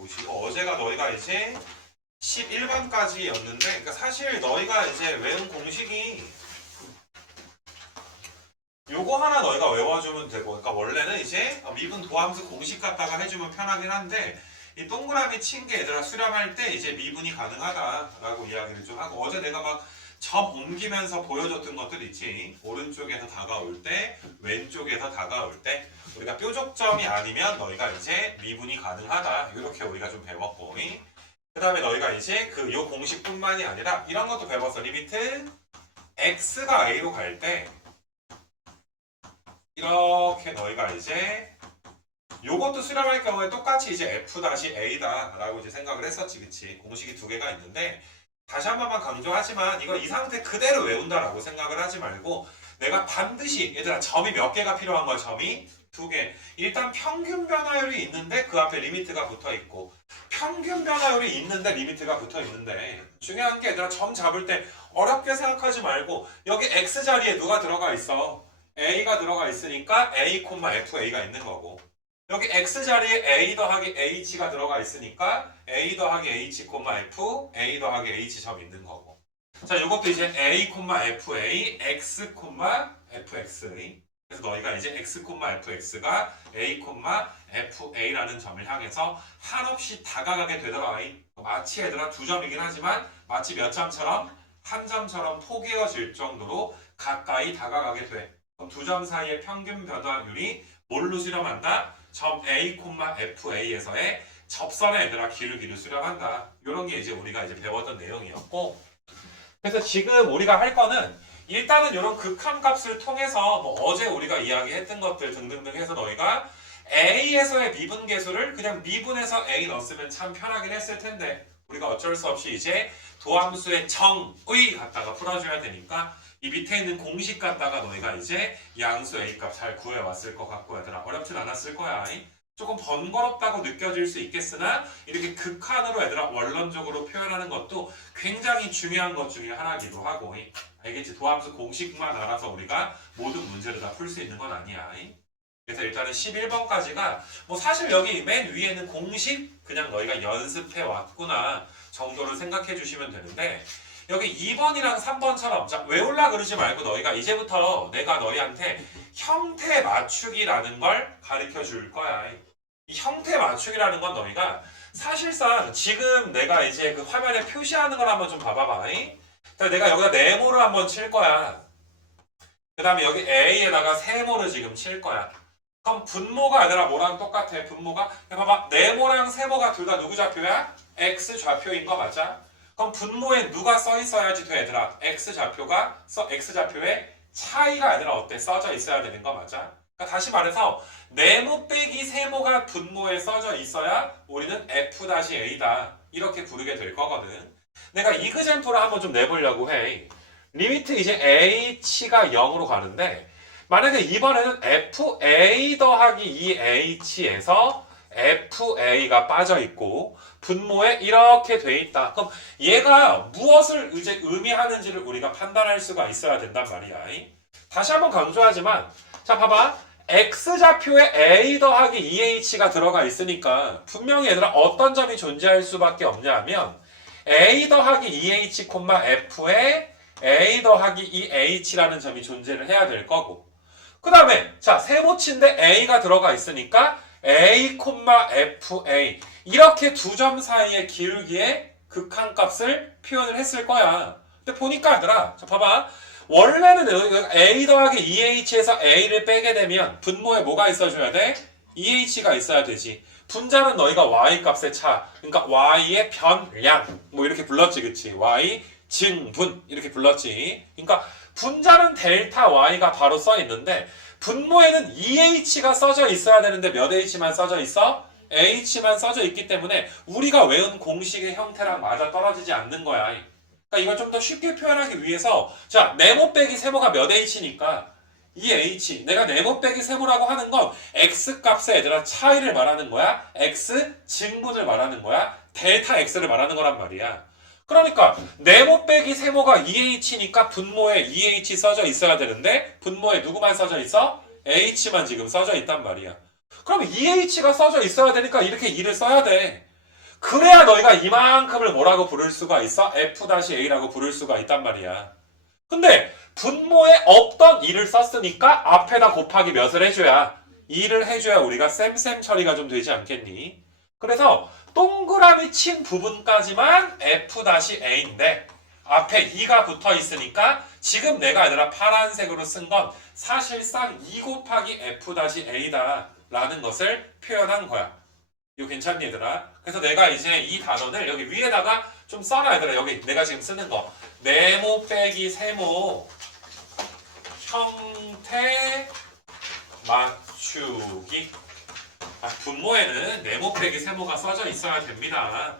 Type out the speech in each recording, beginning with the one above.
보시고 어제가 너희가 이제 11번까지였는데 그러니까 사실 너희가 이제 외운 공식이 요거 하나 너희가 외워주면 되고 그러니까 원래는 이제 미분 도함수 공식 갖다가 해주면 편하긴 한데 이 동그라미 친 게 얘들아 수렴할 때 이제 미분이 가능하다라고 이야기를 좀 하고 어제 내가 막 점 옮기면서 보여줬던 것들 있지. 오른쪽에서 다가올 때 왼쪽에서 다가올 때 우리가 뾰족점이 아니면 너희가 이제 미분이 가능하다 이렇게 우리가 좀 배웠고 그 다음에 너희가 이제 그 요 공식뿐만이 아니라 이런 것도 배웠어. 리미트 x가 a로 갈 때 이렇게 너희가 이제 요것도 수렴할 경우에 똑같이 이제 f-a다 라고 이제 생각을 했었지. 그치? 공식이 두 개가 있는데 다시 한 번만 강조하지만 이거 이 상태 그대로 외운다라고 생각을 하지 말고 내가 반드시 얘들아 점이 몇 개가 필요한 거야. 점이 두 개. 일단 평균 변화율이 있는데 그 앞에 리미트가 붙어 있고 평균 변화율이 있는데 리미트가 붙어 있는데 중요한 게 얘들아 점 잡을 때 어렵게 생각하지 말고 여기 x 자리에 누가 들어가 있어? a가 들어가 있으니까 a, fa가 있는 거고 여기 x 자리에 a 더하기 h가 들어가 있으니까 a 더하기 h, f, a 더하기 h 점 있는 거고 자 이것도 이제 a, fa, x, fx 그래서 너희가 이제 x, fx가 a, fa라는 점을 향해서 한없이 다가가게 되더라. 마치 얘들아 두 점이긴 하지만 마치 몇 점처럼 한 점처럼 포개어질 정도로 가까이 다가가게 돼. 그럼 두 점 사이의 평균 변화율이 뭘로 수렴한다? 점 a, fa에서의 접선의 얘들아 기울기를 수렴한다. 이런 게 이제 우리가 이제 배웠던 내용이었고 그래서 지금 우리가 할 거는 일단은 이런 극한값을 통해서 뭐 어제 우리가 이야기했던 것들 등등등 해서 너희가 a에서의 미분계수를 그냥 미분해서 a 넣었으면 참 편하긴 했을 텐데 우리가 어쩔 수 없이 이제 도함수의 정의 갖다가 풀어줘야 되니까 이 밑에 있는 공식 갖다가 너희가 이제 양수 a 값 잘 구해왔을 것 같고 얘들아 어렵진 않았을 거야. 조금 번거롭다고 느껴질 수 있겠으나 이렇게 극한으로 얘들아 원론적으로 표현하는 것도 굉장히 중요한 것 중에 하나이기도 하고 알겠지? 도함수 공식만 알아서 우리가 모든 문제를 다 풀 수 있는 건 아니야. 그래서 일단은 11번까지가 뭐 사실 여기 맨 위에는 공식 그냥 너희가 연습해 왔구나 정도를 생각해 주시면 되는데 여기 2번이랑 3번처럼 자, 외울라 그러지 말고 너희가 이제부터 내가 너희한테 형태 맞추기라는 걸 가르쳐 줄 거야. 이 형태 맞추기라는 건 너희가 사실상 지금 내가 이제 그 화면에 표시하는 걸 한번 좀 봐봐봐. 내가 여기다 네모를 한번 칠 거야. 그 다음에 여기 A에다가 세모를 지금 칠 거야. 그럼 분모가 아니라 뭐랑 똑같아? 분모가? 봐봐. 네모랑 세모가 둘 다 누구 좌표야? X 좌표인 거 맞아? 그럼 분모에 누가 써 있어야지 돼 얘들아? X 좌표에 차이가 아니라 어때? 써져 있어야 되는 거 맞아? 그러니까 다시 말해서 네모 빼기 세모가 분모에 써져 있어야 우리는 f-a다 이렇게 부르게 될 거거든. 내가 이그젠플을 한번 좀 내보려고 해. 리미트 이제 h가 0으로 가는데 만약에 이번에는 fa 더하기 2h에서 fa가 빠져 있고 분모에 이렇게 돼 있다. 그럼 얘가 무엇을 이제 의미하는지를 우리가 판단할 수가 있어야 된단 말이야. 다시 한번 강조하지만 자 봐봐. x좌표에 a 더하기 2h가 들어가 있으니까 분명히 얘들아 어떤 점이 존재할 수밖에 없냐 하면 a 더하기 2h, f에 a 더하기 2h라는 점이 존재를 해야 될 거고 그 다음에 자 세모치인데 a가 들어가 있으니까 a, fa 이렇게 두 점 사이의 기울기의 극한값을 표현을 했을 거야. 근데 보니까 얘들아 자 봐봐. 원래는 a 더하기 2h에서 a를 빼게 되면 분모에 뭐가 있어줘야 돼? 2h가 있어야 되지. 분자는 너희가 y 값의 차, 그러니까 y의 변량 뭐 이렇게 불렀지 그치? y 증분 이렇게 불렀지. 그러니까 분자는 델타 y가 바로 써 있는데 분모에는 2h가 써져 있어야 되는데 몇 h만 써져 있어? h만 써져 있기 때문에 우리가 외운 공식의 형태랑 맞아 떨어지지 않는 거야. 그러니까 이걸 좀 더 쉽게 표현하기 위해서 자 네모 빼기 세모가 몇 h니까 2h 내가 네모 빼기 세모라고 하는 건 x 값의 얘들아 차이를 말하는 거야. x 증분을 말하는 거야. 델타 x를 말하는 거란 말이야. 그러니까 네모 빼기 세모가 2h니까 분모에 2h 써져 있어야 되는데 분모에 누구만 써져 있어? h만 지금 써져 있단 말이야. 그럼 2h가 써져 있어야 되니까 이렇게 2를 써야 돼. 그래야 너희가 이만큼을 뭐라고 부를 수가 있어? F-A라고 부를 수가 있단 말이야. 근데 분모에 없던 2를 썼으니까 앞에다 곱하기 몇을 해줘야 2를 해줘야 우리가 쌤쌤 처리가 좀 되지 않겠니? 그래서 동그라미 친 부분까지만 F-A인데 앞에 2가 붙어 있으니까 지금 내가 얘들아 파란색으로 쓴 건 사실상 2 곱하기 F-A다 라는 것을 표현한 거야. 이거 괜찮니 얘들아? 그래서 내가 이제 이 단원을 여기 위에다가 좀 써놔 얘들아. 여기 내가 지금 쓰는 거 네모 빼기 세모 형태 맞추기. 분모에는 네모 빼기 세모가 써져 있어야 됩니다.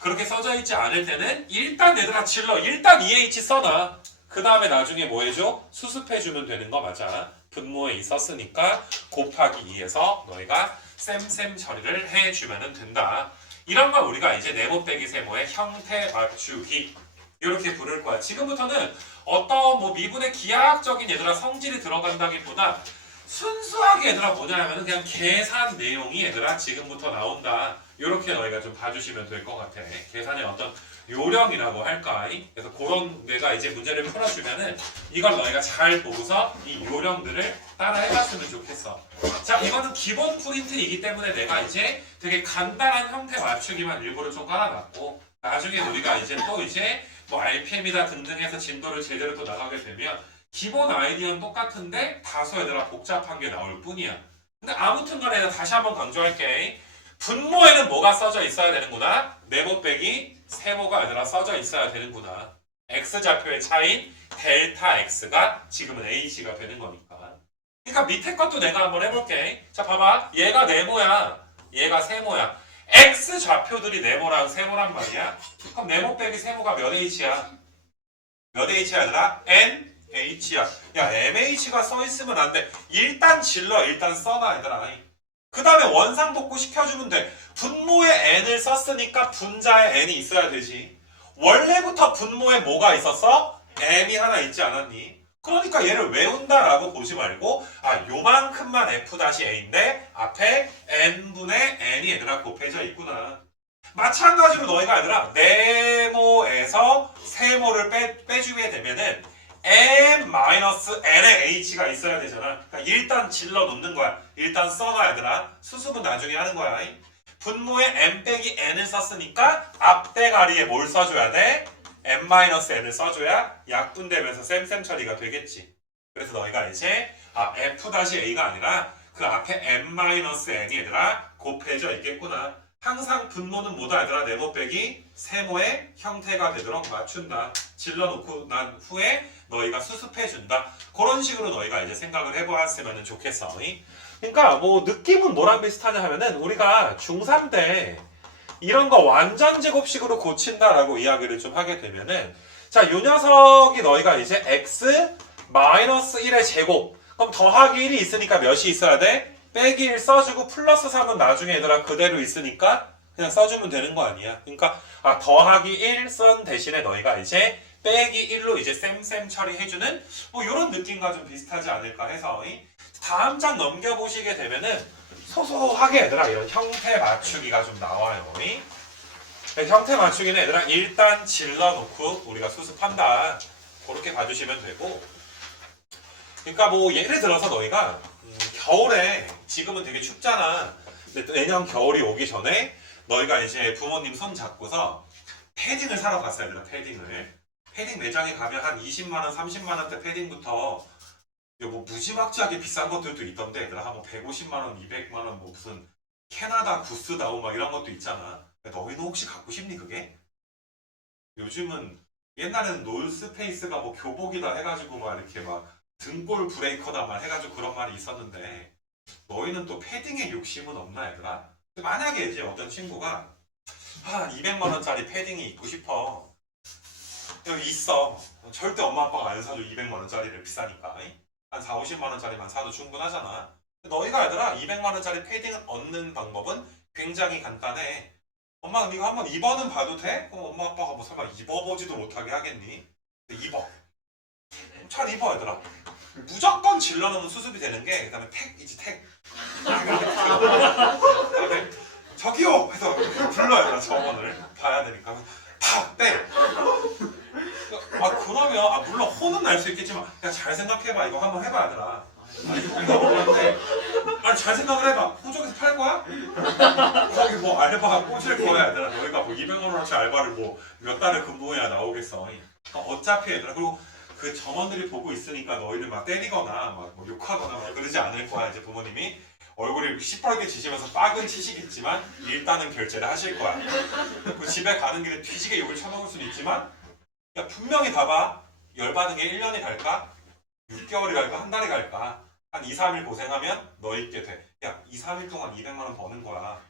그렇게 써져 있지 않을 때는 일단 얘들아 질러. 일단 EH 써놔. 그 다음에 나중에 뭐 해줘? 수습해주면 되는 거 맞아. 분모에 있었으니까 곱하기 2에서 너희가 쌤쌤 처리를 해주면 된다. 이런 걸 우리가 이제 네모 빼기 세모의 형태 맞추기 이렇게 부를 거야. 지금부터는 어떤 뭐 미분의 기하학적인 얘들아 성질이 들어간다기보다 순수하게 얘들아 뭐냐면 그냥 계산 내용이 얘들아 지금부터 나온다. 이렇게 너희가 좀 봐주시면 될 것 같아. 계산의 어떤 요령이라고 할까? 그래서 그런 내가 이제 문제를 풀어주면은 이걸 너희가 잘 보고서 이 요령들을 따라 해봤으면 좋겠어. 자, 이거는 기본 프린트이기 때문에 내가 이제 되게 간단한 형태 맞추기만 일부러 좀 깔아놨고 나중에 우리가 이제 또 이제 뭐 RPM이다 등등 해서 진도를 제대로 또 나가게 되면 기본 아이디어는 똑같은데 다소 얘들아 복잡한 게 나올 뿐이야. 근데 아무튼 간에 내가 다시 한번 강조할게. 분모에는 뭐가 써져 있어야 되는구나? 네모 빼기 세모가 얘들아 써져 있어야 되는구나. X좌표의 차인 델타 X가 지금은 H가 되는 거니까. 그러니까 밑에 것도 내가 한번 해볼게. 자 봐봐. 얘가 네모야. 얘가 세모야. X좌표들이 네모랑 세모란 말이야. 그럼 네모 빼기 세모가 몇 H야? 몇 H야 얘들아? N? H야. 야 MH가 써있으면 안 돼. 일단 질러. 일단 써놔 얘들아. 그 다음에 원상복구 시켜주면 돼. 분모에 n을 썼으니까 분자에 n이 있어야 되지. 원래부터 분모에 뭐가 있었어? m이 하나 있지 않았니? 그러니까 얘를 외운다라고 보지 말고 요만큼만 f-a인데 앞에 n분의 n이 얘들아 곱해져 있구나. 마찬가지로 너희가 얘들아 네모에서 세모를 빼주게 되면은 m-n의 h가 있어야 되잖아. 그러니까 일단 질러 놓는 거야. 일단 써놔 얘들아. 수습은 나중에 하는 거야. 분모에 m 빼기 n을 썼으니까 앞대가리에 뭘 써줘야 돼? m-n을 써줘야 약분되면서 쌤쌤 처리가 되겠지. 그래서 너희가 이제 f-a가 아니라 그 앞에 m-n이 얘들아 곱해져 있겠구나. 항상 분모는 뭐다 얘들아? 네모 빼기 세모의 형태가 되도록 맞춘다. 질러놓고 난 후에 너희가 수습해준다. 그런 식으로 너희가 이제 생각을 해보았으면 좋겠어. 그러니까 뭐 느낌은 뭐랑 비슷하냐 하면은 우리가 중3 때 이런 거 완전 제곱식으로 고친다라고 이야기를 좀 하게 되면은 자, 요 녀석이 너희가 이제 x 마이너스 1의 제곱 그럼 더하기 1이 있으니까 몇이 있어야 돼? 빼기 1 써주고 플러스 3은 나중에 얘들아 그대로 있으니까 그냥 써주면 되는 거 아니야. 그러니까 더하기 1 선 대신에 너희가 이제 빼기 1로 이제 쌤쌤 처리해주는 뭐 이런 느낌과 좀 비슷하지 않을까 해서 다음 장 넘겨보시게 되면은 소소하게 얘들아 이런 형태 맞추기가 좀 나와요. 형태 맞추기는 얘들아 일단 질러놓고 우리가 수습한다. 그렇게 봐주시면 되고 그러니까 뭐 예를 들어서 너희가 겨울에 지금은 되게 춥잖아. 근데 내년 겨울이 오기 전에 너희가 이제 부모님 손 잡고서 패딩을 사러 갔어야 되나 패딩을. 패딩 매장에 가면 한 20만원, 30만원대 패딩부터 뭐 무지막지하게 비싼 것들도 있던데 얘들아 한번 150만원, 200만원 뭐 무슨 캐나다 구스다운 막 이런 것도 있잖아. 너희는 혹시 갖고 싶니 그게? 요즘은 옛날에는 놀스페이스가 뭐 교복이다 해가지고 막 이렇게 막 등골 브레이커다 말 해가지고 그런 말이 있었는데 너희는 또 패딩에 욕심은 없나 얘들아? 만약에 이제 어떤 친구가 200만원짜리 패딩이 입고 싶어. 여기 있어. 절대 엄마 아빠가 안 사줘 200만원짜리를 비싸니까. 한 4, 50만원짜리만 사도 충분하잖아. 너희가 얘들아 200만원짜리 패딩을 얻는 방법은 굉장히 간단해. 엄마 이거 한번 입어는 봐도 돼? 그럼 엄마 아빠가 뭐 설마 입어보지도 못하게 하겠니? 입어. 잘 입어 얘들아. 무조건 질러놓으면 수습이 되는 게 그다음에 택이지 택. 그다음에 저기요 해서 생각해봐. 이거 한번 해봐 얘들아. 이거 어려운데 아니 잘 생각을 해봐. 호적에서 팔 거야? 거기 뭐 알바 꽂을 거야 얘들아. 너희가 뭐 200만 원어치 알바를 뭐 몇 달을 근무해야 나오겠어. 그러니까 어차피 얘들아. 그리고 그 점원들이 보고 있으니까 너희를 막 때리거나 막 뭐 욕하거나 막 그러지 않을 거야. 이제 부모님이 얼굴이 시퍼렇게 지시면서 빡은 치시겠지만 일단은 결제를 하실 거야. 그 집에 가는 길에 뒤지게 욕을 쳐먹을 수는 있지만 야 분명히 봐봐. 열받은 게 1년이 갈까? 6개월이 갈까? 한 달이 갈까? 한 2, 3일 고생하면 너 있게 돼. 야 2, 3일 동안 200만 원 버는 거야.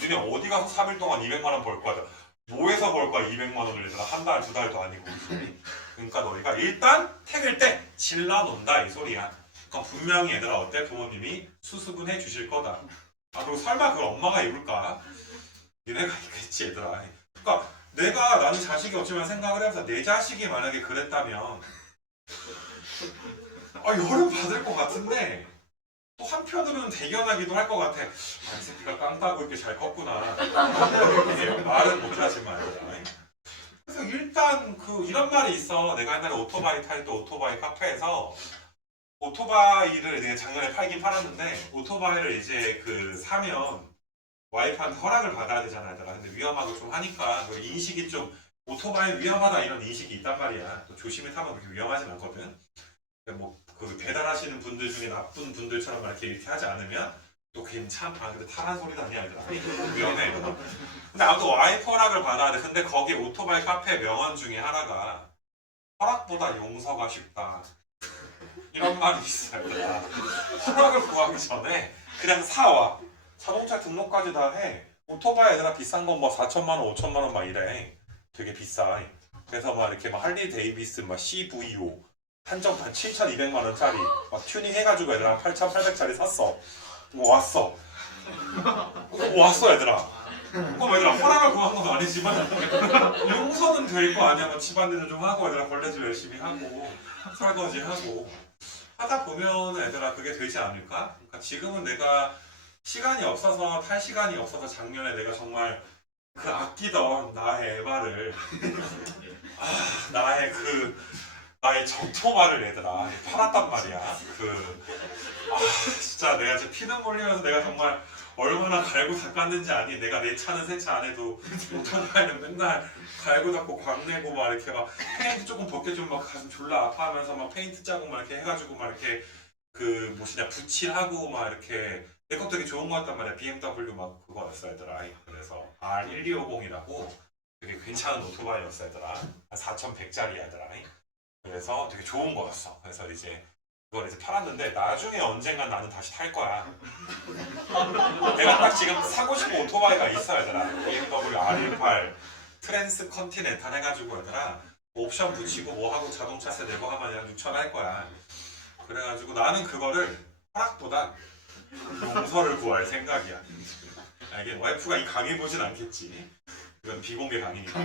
니네 어디 가서 3일 동안 200만 원 벌 거야? 뭐해서 벌 거야 200만 원을 얘들아. 한 달, 두 달도 아니고. 그러니까 너희가 일단 택일 때 질러놓는다 이 소리야. 그럼 분명히 얘들아 어때? 부모님이 수습은 해주실 거다. 아 그리고 설마 그걸 엄마가 입을까? 니네가 입겠지 얘들아. 그러니까 내가 나는 자식이 없지만 생각을 해서 내 자식이 만약에 그랬다면 열은 받을 것 같은데 또 한편으로는 대견하기도 할 것 같아. 아, 이 새끼가 깡 따고 이렇게 잘 컸구나. 말은 못하지만. 그래서 일단 이런 말이 있어. 내가 옛날에 오토바이 탈 때 오토바이 카페에서 오토바이를 내가 작년에 팔긴 팔았는데 오토바이를 이제 사면 와이프한테 허락을 받아야 되잖아 얘들아. 근데 위험하고 좀 하니까 인식이 좀 오토바이 위험하다 이런 인식이 있단 말이야. 또 조심히 타면 그렇게 위험하진 않거든. 배달하시는 분들 중에 나쁜 분들처럼 이렇게 하지 않으면 또 괜찮. 아 근데 타란 소리는 아니야 얘들아. 위험해. 근데 아무튼 와이프 허락을 받아야 돼. 근데 거기 오토바이 카페 명언 중에 하나가 허락보다 용서가 쉽다. 이런 말이 있어요 얘들아. 허락을 구하기 전에 그냥 사와. 자동차 등록까지 다 해. 오토바이 얘들아 비싼 건 뭐 4천만 원, 5천만 원 막 이래. 되게 비싸. 그래서 이렇게 할리 데이비슨 CVO 한정판 7,200만 원짜리 막 튜닝 해가지고 얘들아 8,800짜리 샀어. 왔어. 왔어 얘들아. 그럼 얘들아 허락을 구한 건 아니지만 용서는 될 거 아니야. 집안일을 좀 하고 얘들아 걸레질 열심히 하고 설거지 하고 하다 보면 얘들아 그게 되지 않을까? 그러니까 지금은 내가 시간이 없어서 탈 시간이 없어서 작년에 내가 정말 아끼던 나의 에바를 나의 정토마를 얘들아 팔았단 말이야. 진짜 내가 진짜 피눈물 흘리면서 내가 정말 얼마나 갈고 닦았는지 아니. 내가 내 차는 세차 안 해도 오토바이는 맨날 갈고 닦고 광내고 막 이렇게 막 페인트 조금 벗겨주면 막 가슴 졸라 아파하면서 막 페인트 자국 막 이렇게 해가지고 막 이렇게 붓칠하고 막 이렇게 내 것도 되게 좋은 거 같단 말이야. BMW 막 그거였어 얘들아. 그래서 R1250이라고 되게 괜찮은 오토바이였어 얘들아. 4,100짜리 얘들아. 그래서 되게 좋은 거였어. 그래서 이제 그걸 이제 팔았는데 나중에 언젠간 나는 다시 탈 거야. 내가 딱 지금 사고 싶은 오토바이가 있어 얘들아. BMW R18 트랜스 컨티넨탈 해가지고 얘들아 옵션 붙이고 뭐하고 자동차세 내고 하면 그냥 6천 할 거야. 그래가지고 나는 그거를 허락보다 용서를 구할 생각이야. 이게 와이프가 이 강의 보진 않겠지. 이건 비공개 강의니까.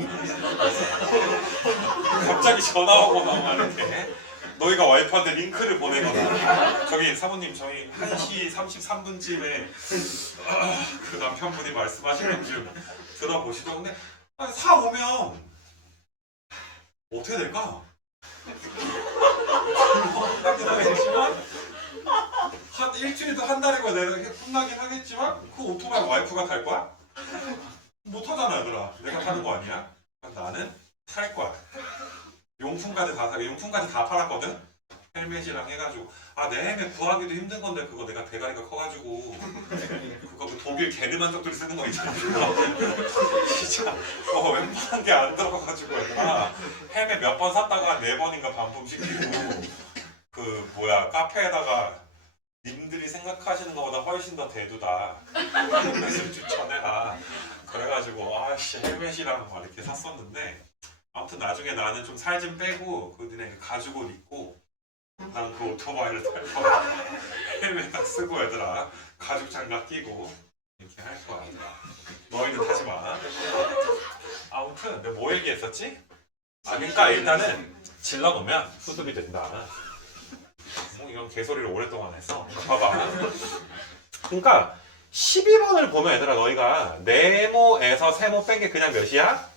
갑자기 전화 오거나 막 이렇게 너희가 와이프한테 링크를 보내거나 저기 사모님 저희 1시 33분쯤에 그 남편분이 말씀하시는 좀 들어보시죠. 근데 사오면 어떻게 될까? 혼나긴 하겠지만 한 일주일도 한 달이고 내가 혼나긴 하겠지만 그 오토바이 와이프가 탈 거야? 못 타잖아 얘들아. 내가 타는 거 아니야? 나는 탈 거야. 용품까지 다 팔았거든? 헬멧이랑 해가지고 내 헬멧 구하기도 힘든 건데 그거 내가 대가리가 커가지고 그거 독일 게르만족들이 쓰는 거 있잖아. 진짜 웬만한 게 안 들어가가지고 얘들아 헬멧 몇 번 샀다가 4번인가 반품시키고 카페에다가 님들이 생각하시는 것보다 훨씬 더 대두다. 헬멧을 추천해라. 그래가지고 헬멧이랑 막 이렇게 샀었는데 아무튼 나중에 나는 좀 살 좀 빼고 니네 가죽 옷 입고 난 그 오토바이를 탈 거야. 헬멧 딱 쓰고 얘들아 가죽 장갑 끼고 이렇게 할 거야 얘들아. 너희는 타지 마. 아무튼 내가 뭐 얘기했었지? 그러니까 일단은 질러놓으면 수습이 된다. 이런 개소리를 오랫동안 했어. 봐봐. 그러니까 12번을 보면 얘들아 너희가 네모에서 세모 뺀 게 그냥 몇이야?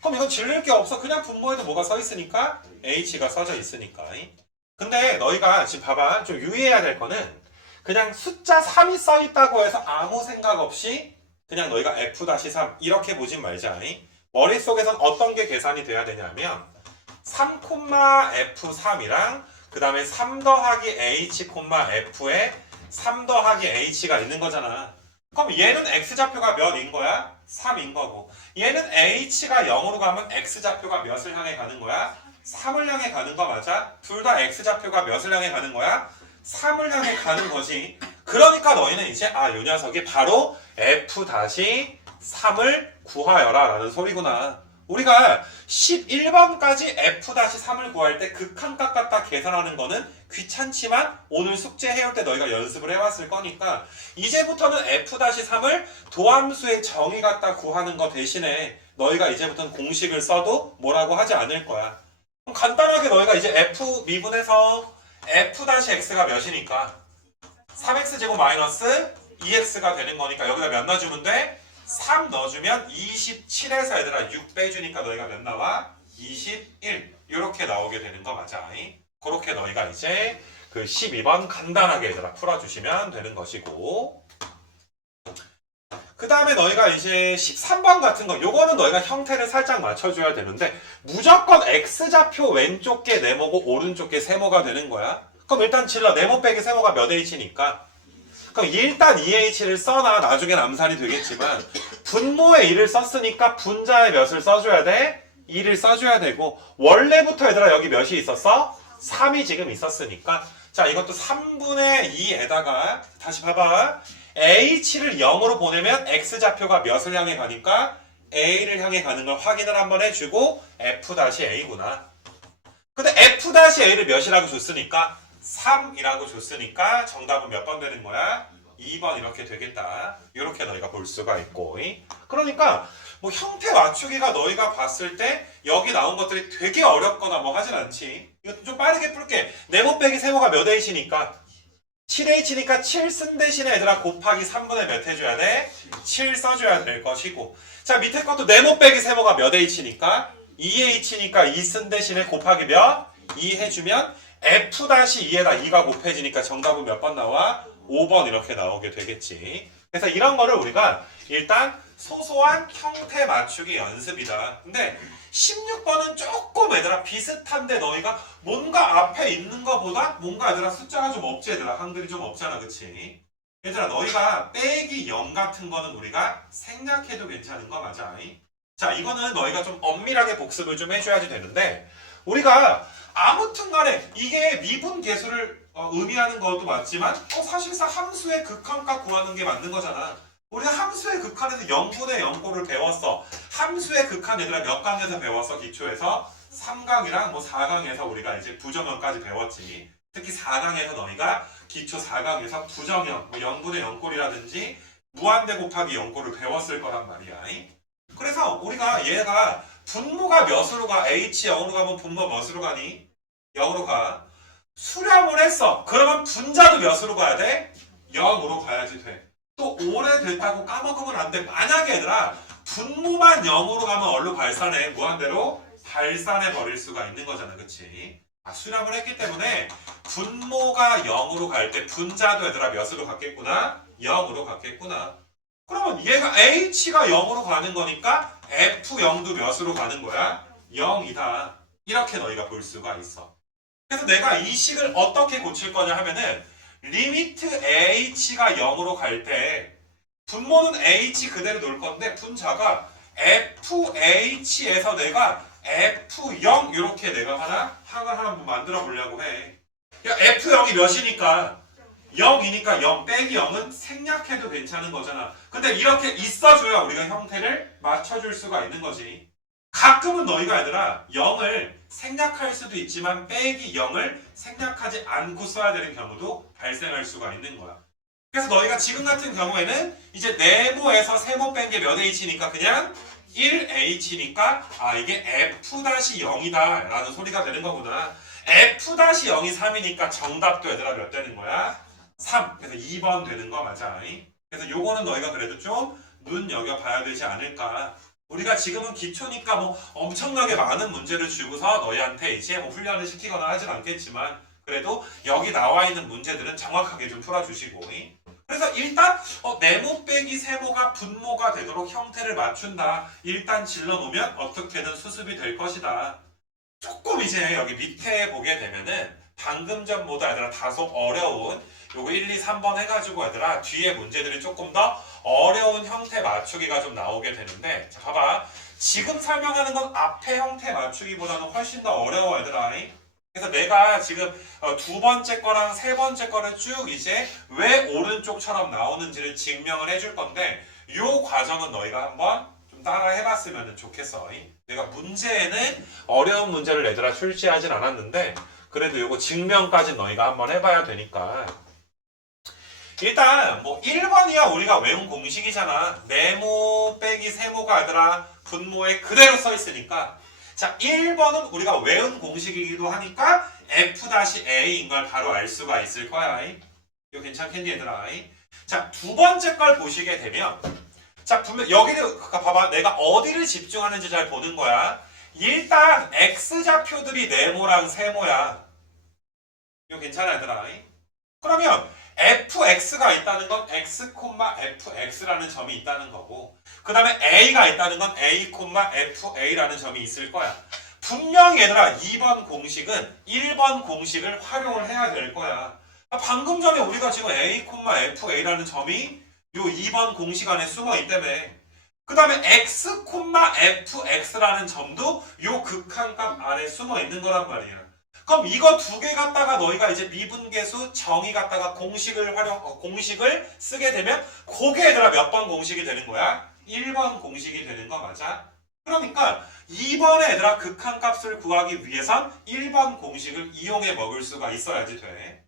그럼 이건 질릴 게 없어. 그냥 분모에도 뭐가 써 있으니까 H가 써져 있으니까. 근데 너희가 지금 봐봐. 좀 유의해야 될 거는 그냥 숫자 3이 써 있다고 해서 아무 생각 없이 그냥 너희가 F-3 이렇게 보진 말자. 머릿속에선 어떤 게 계산이 돼야 되냐면 3, F3이랑 그 다음에 3 더하기 H, F에 3 더하기 H가 있는 거잖아. 그럼 얘는 X좌표가 몇인 거야? 3인 거고. 얘는 H가 0으로 가면 X좌표가 몇을 향해 가는 거야? 3을 향해 가는 거 맞아? 둘 다 X좌표가 몇을 향해 가는 거야? 3을 향해 가는 거지. 그러니까 너희는 이제 요 녀석이 바로 F-3을 구하여라 라는 소리구나. 우리가 11번까지 F-3을 구할 때 극한값 갖다 계산하는 거는 귀찮지만 오늘 숙제 해올 때 너희가 연습을 해왔을 거니까 이제부터는 F-3을 도함수의 정의 갖다 구하는 거 대신에 너희가 이제부터는 공식을 써도 뭐라고 하지 않을 거야. 그럼 간단하게 너희가 이제 F 미분해서 F-X가 몇이니까 3X제곱 마이너스 2X가 되는 거니까 여기다 몇 넣어주면 돼? 3 넣어주면 27에서 얘들아 6 빼주니까 너희가 몇 나와? 21 이렇게 나오게 되는 거 맞아. 그렇게 너희가 이제 그 12번 간단하게 얘들아 풀어주시면 되는 것이고 그 다음에 너희가 이제 13번 같은 거 요거는 너희가 형태를 살짝 맞춰줘야 되는데 무조건 X좌표 왼쪽 게 네모고 오른쪽 게 세모가 되는 거야. 그럼 일단 질러 네모 빼기 세모가 몇 H니까 그럼 일단 2H를 써놔. 나중엔 암산이 되겠지만 분모에 1을 썼으니까 분자에 몇을 써줘야 돼? 2를 써줘야 되고 원래부터 얘들아 여기 몇이 있었어? 3이 지금 있었으니까 자 이것도 3분의 2에다가 다시 봐봐. H를 0으로 보내면 X좌표가 몇을 향해 가니까 A를 향해 가는 걸 확인을 한번 해주고 F-A구나. 근데 F-A를 몇이라고 줬으니까 3이라고 줬으니까 정답은 몇 번 되는 거야? 2번 이렇게 되겠다. 이렇게 너희가 볼 수가 있고 그러니까 뭐 형태 맞추기가 너희가 봤을 때 여기 나온 것들이 되게 어렵거나 뭐 하진 않지. 이거 좀 빠르게 풀게. 네모 빼기 세모가 몇 H니까 7H니까 7 쓴 대신에 얘들아 곱하기 3분의 몇 해줘야 돼? 7 써줘야 될 것이고 자 밑에 것도 네모 빼기 세모가 몇 H니까 2H니까 2 쓴 대신에 곱하기 몇? 2 해주면 F-2에다 2가 곱해지니까 정답은 몇 번 나와? 5번 이렇게 나오게 되겠지. 그래서 이런 거를 우리가 일단 소소한 형태 맞추기 연습이다. 근데 16번은 조금 얘들아 비슷한데 너희가 뭔가 앞에 있는 거보다 뭔가 얘들아 숫자가 좀 없지 얘들아. 한글이 좀 없잖아 그치? 얘들아 너희가 빼기 0 같은 거는 우리가 생략해도 괜찮은 거 맞아? 자 이거는 너희가 좀 엄밀하게 복습을 좀 해줘야지 되는데 우리가 아무튼 간에 이게 미분 계수를 의미하는 것도 맞지만 사실상 함수의 극한값 구하는 게 맞는 거잖아. 우리가 함수의 극한에서 0분의 0꼴을 배웠어. 함수의 극한 얘들아 몇 강에서 배웠어? 기초에서 3강이랑 뭐 4강에서 우리가 이제 부정형까지 배웠지. 특히 4강에서 너희가 기초 4강에서 부정형, 뭐 0분의 0꼴이라든지 무한대 곱하기 0꼴을 배웠을 거란 말이야. 그래서 우리가 얘가 분모가 몇으로 가? H 0으로 가면 분모 몇으로 가니? 0으로 가. 수렴을 했어. 그러면 분자도 몇으로 가야 돼? 0으로 가야지 돼. 또 오래됐다고 까먹으면 안 돼. 만약에 얘들아 분모만 0으로 가면 얼로 발산해? 무한대로 발산해 버릴 수가 있는 거잖아. 그치? 수렴을 했기 때문에 분모가 0으로 갈 때 분자도 얘들아 몇으로 갔겠구나? 0으로 갔겠구나. 그러면 얘가 H가 0으로 가는 거니까 F0도 몇으로 가는 거야? 0이다. 이렇게 너희가 볼 수가 있어. 그래서 내가 이 식을 어떻게 고칠 거냐 하면은 리미트 H가 0으로 갈 때 분모는 H 그대로 놓을 건데 분자가 FH에서 내가 F0 이렇게 내가 항을 하나 만들어 보려고 해. 야 F0이 몇이니까 0이니까 0 빼기 0은 생략해도 괜찮은 거잖아. 근데 이렇게 있어줘야 우리가 형태를 맞춰줄 수가 있는 거지. 가끔은 너희가 얘들아 0을 생략할 수도 있지만 빼기 0을 생략하지 않고 써야 되는 경우도 발생할 수가 있는 거야. 그래서 너희가 지금 같은 경우에는 이제 네모에서 세모 뺀 게 몇 H니까 그냥 1H니까 이게 F-0이다 라는 소리가 되는 거구나. F-0이 3이니까 정답도 얘들아 몇 되는 거야? 3. 그래서 2번 되는 거 맞아. 그래서 요거는 너희가 그래도 좀 눈여겨봐야 되지 않을까. 우리가 지금은 기초니까 뭐 엄청나게 많은 문제를 주고서 너희한테 이제 뭐 훈련을 시키거나 하진 않겠지만 그래도 여기 나와 있는 문제들은 정확하게 좀 풀어주시고. 그래서 일단 네모 빼기 세모가 분모가 되도록 형태를 맞춘다. 일단 질러놓으면 어떻게든 수습이 될 것이다. 조금 이제 여기 밑에 보게 되면은 방금 전보다 얘들아 다소 어려운 요거 1, 2, 3번 해가지고 얘들아 뒤에 문제들이 조금 더 어려운 형태 맞추기가 좀 나오게 되는데, 자 봐봐. 지금 설명하는 건 앞에 형태 맞추기보다는 훨씬 더 어려워 얘들아. 그래서 내가 지금 두 번째 거랑 세 번째 거를 쭉 이제 왜 오른쪽처럼 나오는지를 증명을 해줄 건데, 요 과정은 너희가 한번 좀 따라 해봤으면 좋겠어. 내가 문제에는 어려운 문제를 얘들아 출제하진 않았는데 그래도 요거 증명까지 너희가 한번 해봐야 되니까. 일단 뭐 1번이야 우리가 외운 공식이잖아. 네모 빼기 세모가 얘들아 분모에 그대로 써 있으니까, 자 1번은 우리가 외운 공식이기도 하니까 F-A인 걸 바로 알 수가 있을 거야. 이거 괜찮겠니 얘들아? 자 두 번째 걸 보시게 되면, 자 분명 여기를 봐봐. 내가 어디를 집중하는지 잘 보는 거야. 일단 X좌표들이 네모랑 세모야. 이거 괜찮아 얘들아? 그러면 fx가 있다는 건 x, fx라는 점이 있다는 거고, 그 다음에 a가 있다는 건 a, fa라는 점이 있을 거야. 분명히 얘들아 2번 공식은 1번 공식을 활용을 해야 될 거야. 방금 전에 우리가 지금 a, fa라는 점이 요 2번 공식 안에 숨어 있다며. 그 다음에 x, fx라는 점도 요 극한값 안에 숨어 있는 거란 말이야. 그럼 이거 두 개 갖다가 너희가 이제 미분계수 정의 갖다가 공식을 쓰게 되면 그게 얘들아 몇 번 공식이 되는 거야? 1번 공식이 되는 거 맞아? 그러니까 2번에 얘들아 극한값을 구하기 위해선 1번 공식을 이용해 먹을 수가 있어야지 돼.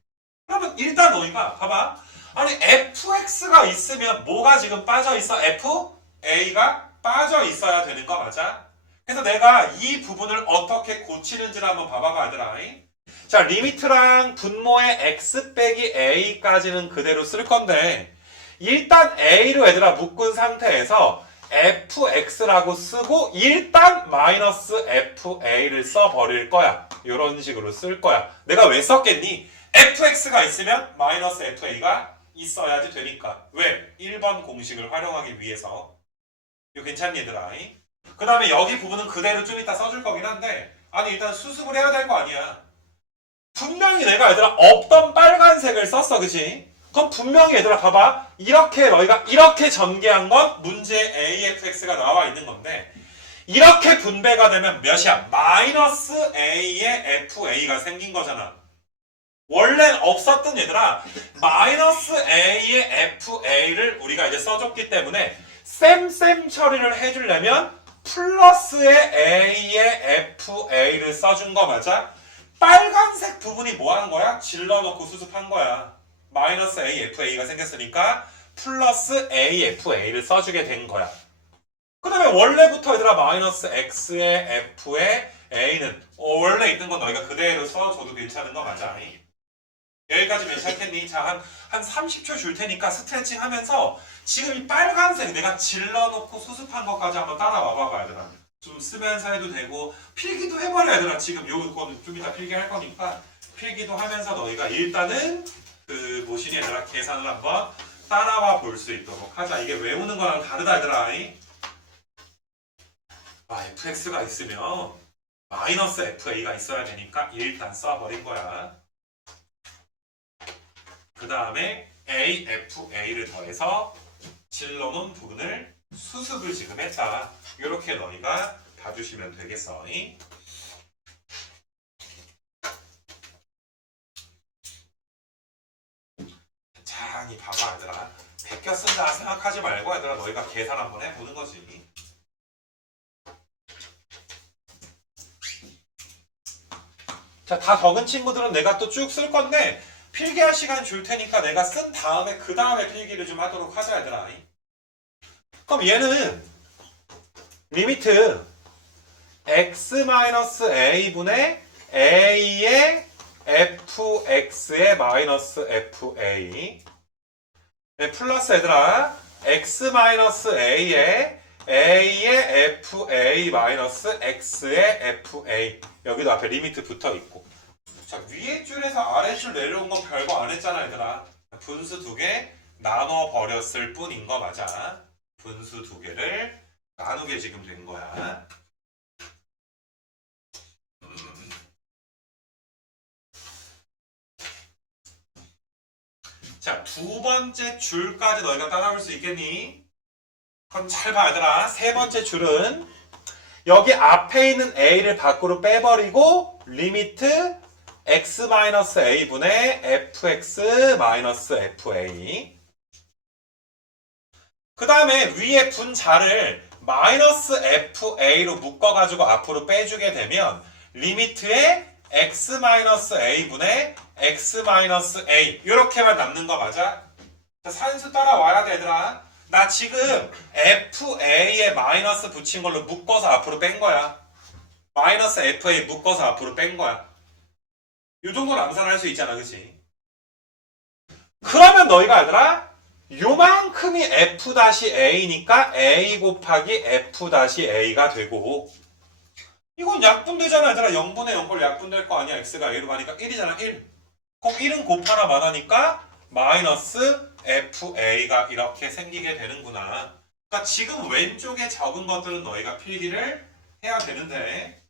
그러면 일단 너희가 봐봐. 아니 fx가 있으면 뭐가 지금 빠져 있어? fa가 빠져 있어야 되는 거 맞아? 그래서 내가 이 부분을 어떻게 고치는지를 한번 봐봐봐 얘들아. 자 리미트랑 분모의 x 빼기 a까지는 그대로 쓸 건데, 일단 a로 얘들아 묶은 상태에서 fx라고 쓰고 일단 마이너스 fa를 써버릴 거야. 이런 식으로 쓸 거야. 내가 왜 썼겠니? fx가 있으면 마이너스 fa가 있어야지 되니까. 왜? 1번 공식을 활용하기 위해서. 이거 괜찮니 얘들아? 그 다음에 여기 부분은 그대로 좀 이따 써줄 거긴 한데, 아니 일단 수습을 해야 될 거 아니야. 분명히 내가 얘들아 없던 빨간색을 썼어, 그치? 그럼 분명히 얘들아 봐봐. 이렇게 너희가 이렇게 전개한 건 문제 AFX가 나와 있는 건데, 이렇게 분배가 되면 몇이야? 마이너스 A의 FA가 생긴 거잖아. 원래 없었던 얘들아 마이너스 A의 FA를 우리가 이제 써줬기 때문에 쌤 처리를 해주려면 플러스의 A의 FA를 써준 거 맞아? 빨간색 부분이 뭐 하는 거야? 질러놓고 수습한 거야. 마이너스 AFA가 생겼으니까 플러스 AFA를 써주게 된 거야. 그 다음에 원래부터 얘들아 마이너스 X의 F의 A는 원래 있던 건 너희가 그대로 써줘도 괜찮은 거 맞아? 여기까지 괜찮겠니? 자, 한 30초 줄 테니까 스트레칭 하면서 지금 이 빨간색 내가 질러놓고 수습한 것까지 한번 따라와 봐봐 얘들아. 좀 쓰면서 해도 되고 필기도 해버려 얘들아. 지금 요거는 좀 이따 필기할 거니까 필기도 하면서 너희가 일단은 그 뭐시니 얘들아 계산을 한번 따라와 볼 수 있도록 하자. 이게 외우는 거랑 다르다 얘들아. fx가 있으면 마이너스 fa가 있어야 되니까 일단 써버린 거야. 그 다음에 AFA를 더해서 질러놓은 부분을 수습을 지금 했다. 이렇게 너희가 봐주시면 되겠어. 자, 봐봐 얘들아. 베껴 쓴다 생각하지 말고 얘들아 너희가 계산 한번 해보는 거지. 자, 다 적은 친구들은 내가 또 쭉 쓸 건데 필기할 시간 줄 테니까 내가 쓴 다음에 그 다음에 필기를 좀 하도록 하자 얘들아. 그럼 얘는 리미트 x-a분의 a의 fx의 마이너스 fa 플러스 얘들아 x-a의 a의 fa 마이너스 x의 fa 여기도 앞에 리미트 붙어 있고, 자, 위에 줄에서 아래 줄 내려온 건 별거 안 했잖아, 얘들아. 분수 두 개 나눠 버렸을 뿐인 거 맞아. 분수 두 개를 나누게 지금 된 거야. 자, 두 번째 줄까지 너희가 따라올 수 있겠니? 그럼 잘 봐, 얘들아. 세 번째 줄은 여기 앞에 있는 a를 밖으로 빼버리고 리미트 x-a분의 fx-fa. 그 다음에 위에 분자를 -fa로 묶어가지고 앞으로 빼주게 되면 리미트에 x-a분의 x-a 이렇게만 남는 거 맞아? 자, 산수 따라와야 돼, 얘들아. 나 지금 fa에 마이너스 붙인 걸로 묶어서 앞으로 뺀 거야. 마이너스 fa 묶어서 앞으로 뺀 거야. 이 정도는 암산할 수 있잖아, 그치? 그러면 너희가 얘들아 요만큼이 f-a니까 a 곱하기 f-a가 되고, 이건 약분되잖아, 얘들아. 0분의 0걸 약분될 거 아니야. x가 a로 가니까 1이잖아, 1. 그럼 1은 곱하나 마나니까 마이너스 fa가 이렇게 생기게 되는구나. 그러니까 지금 왼쪽에 적은 것들은 너희가 필기를 해야 되는데,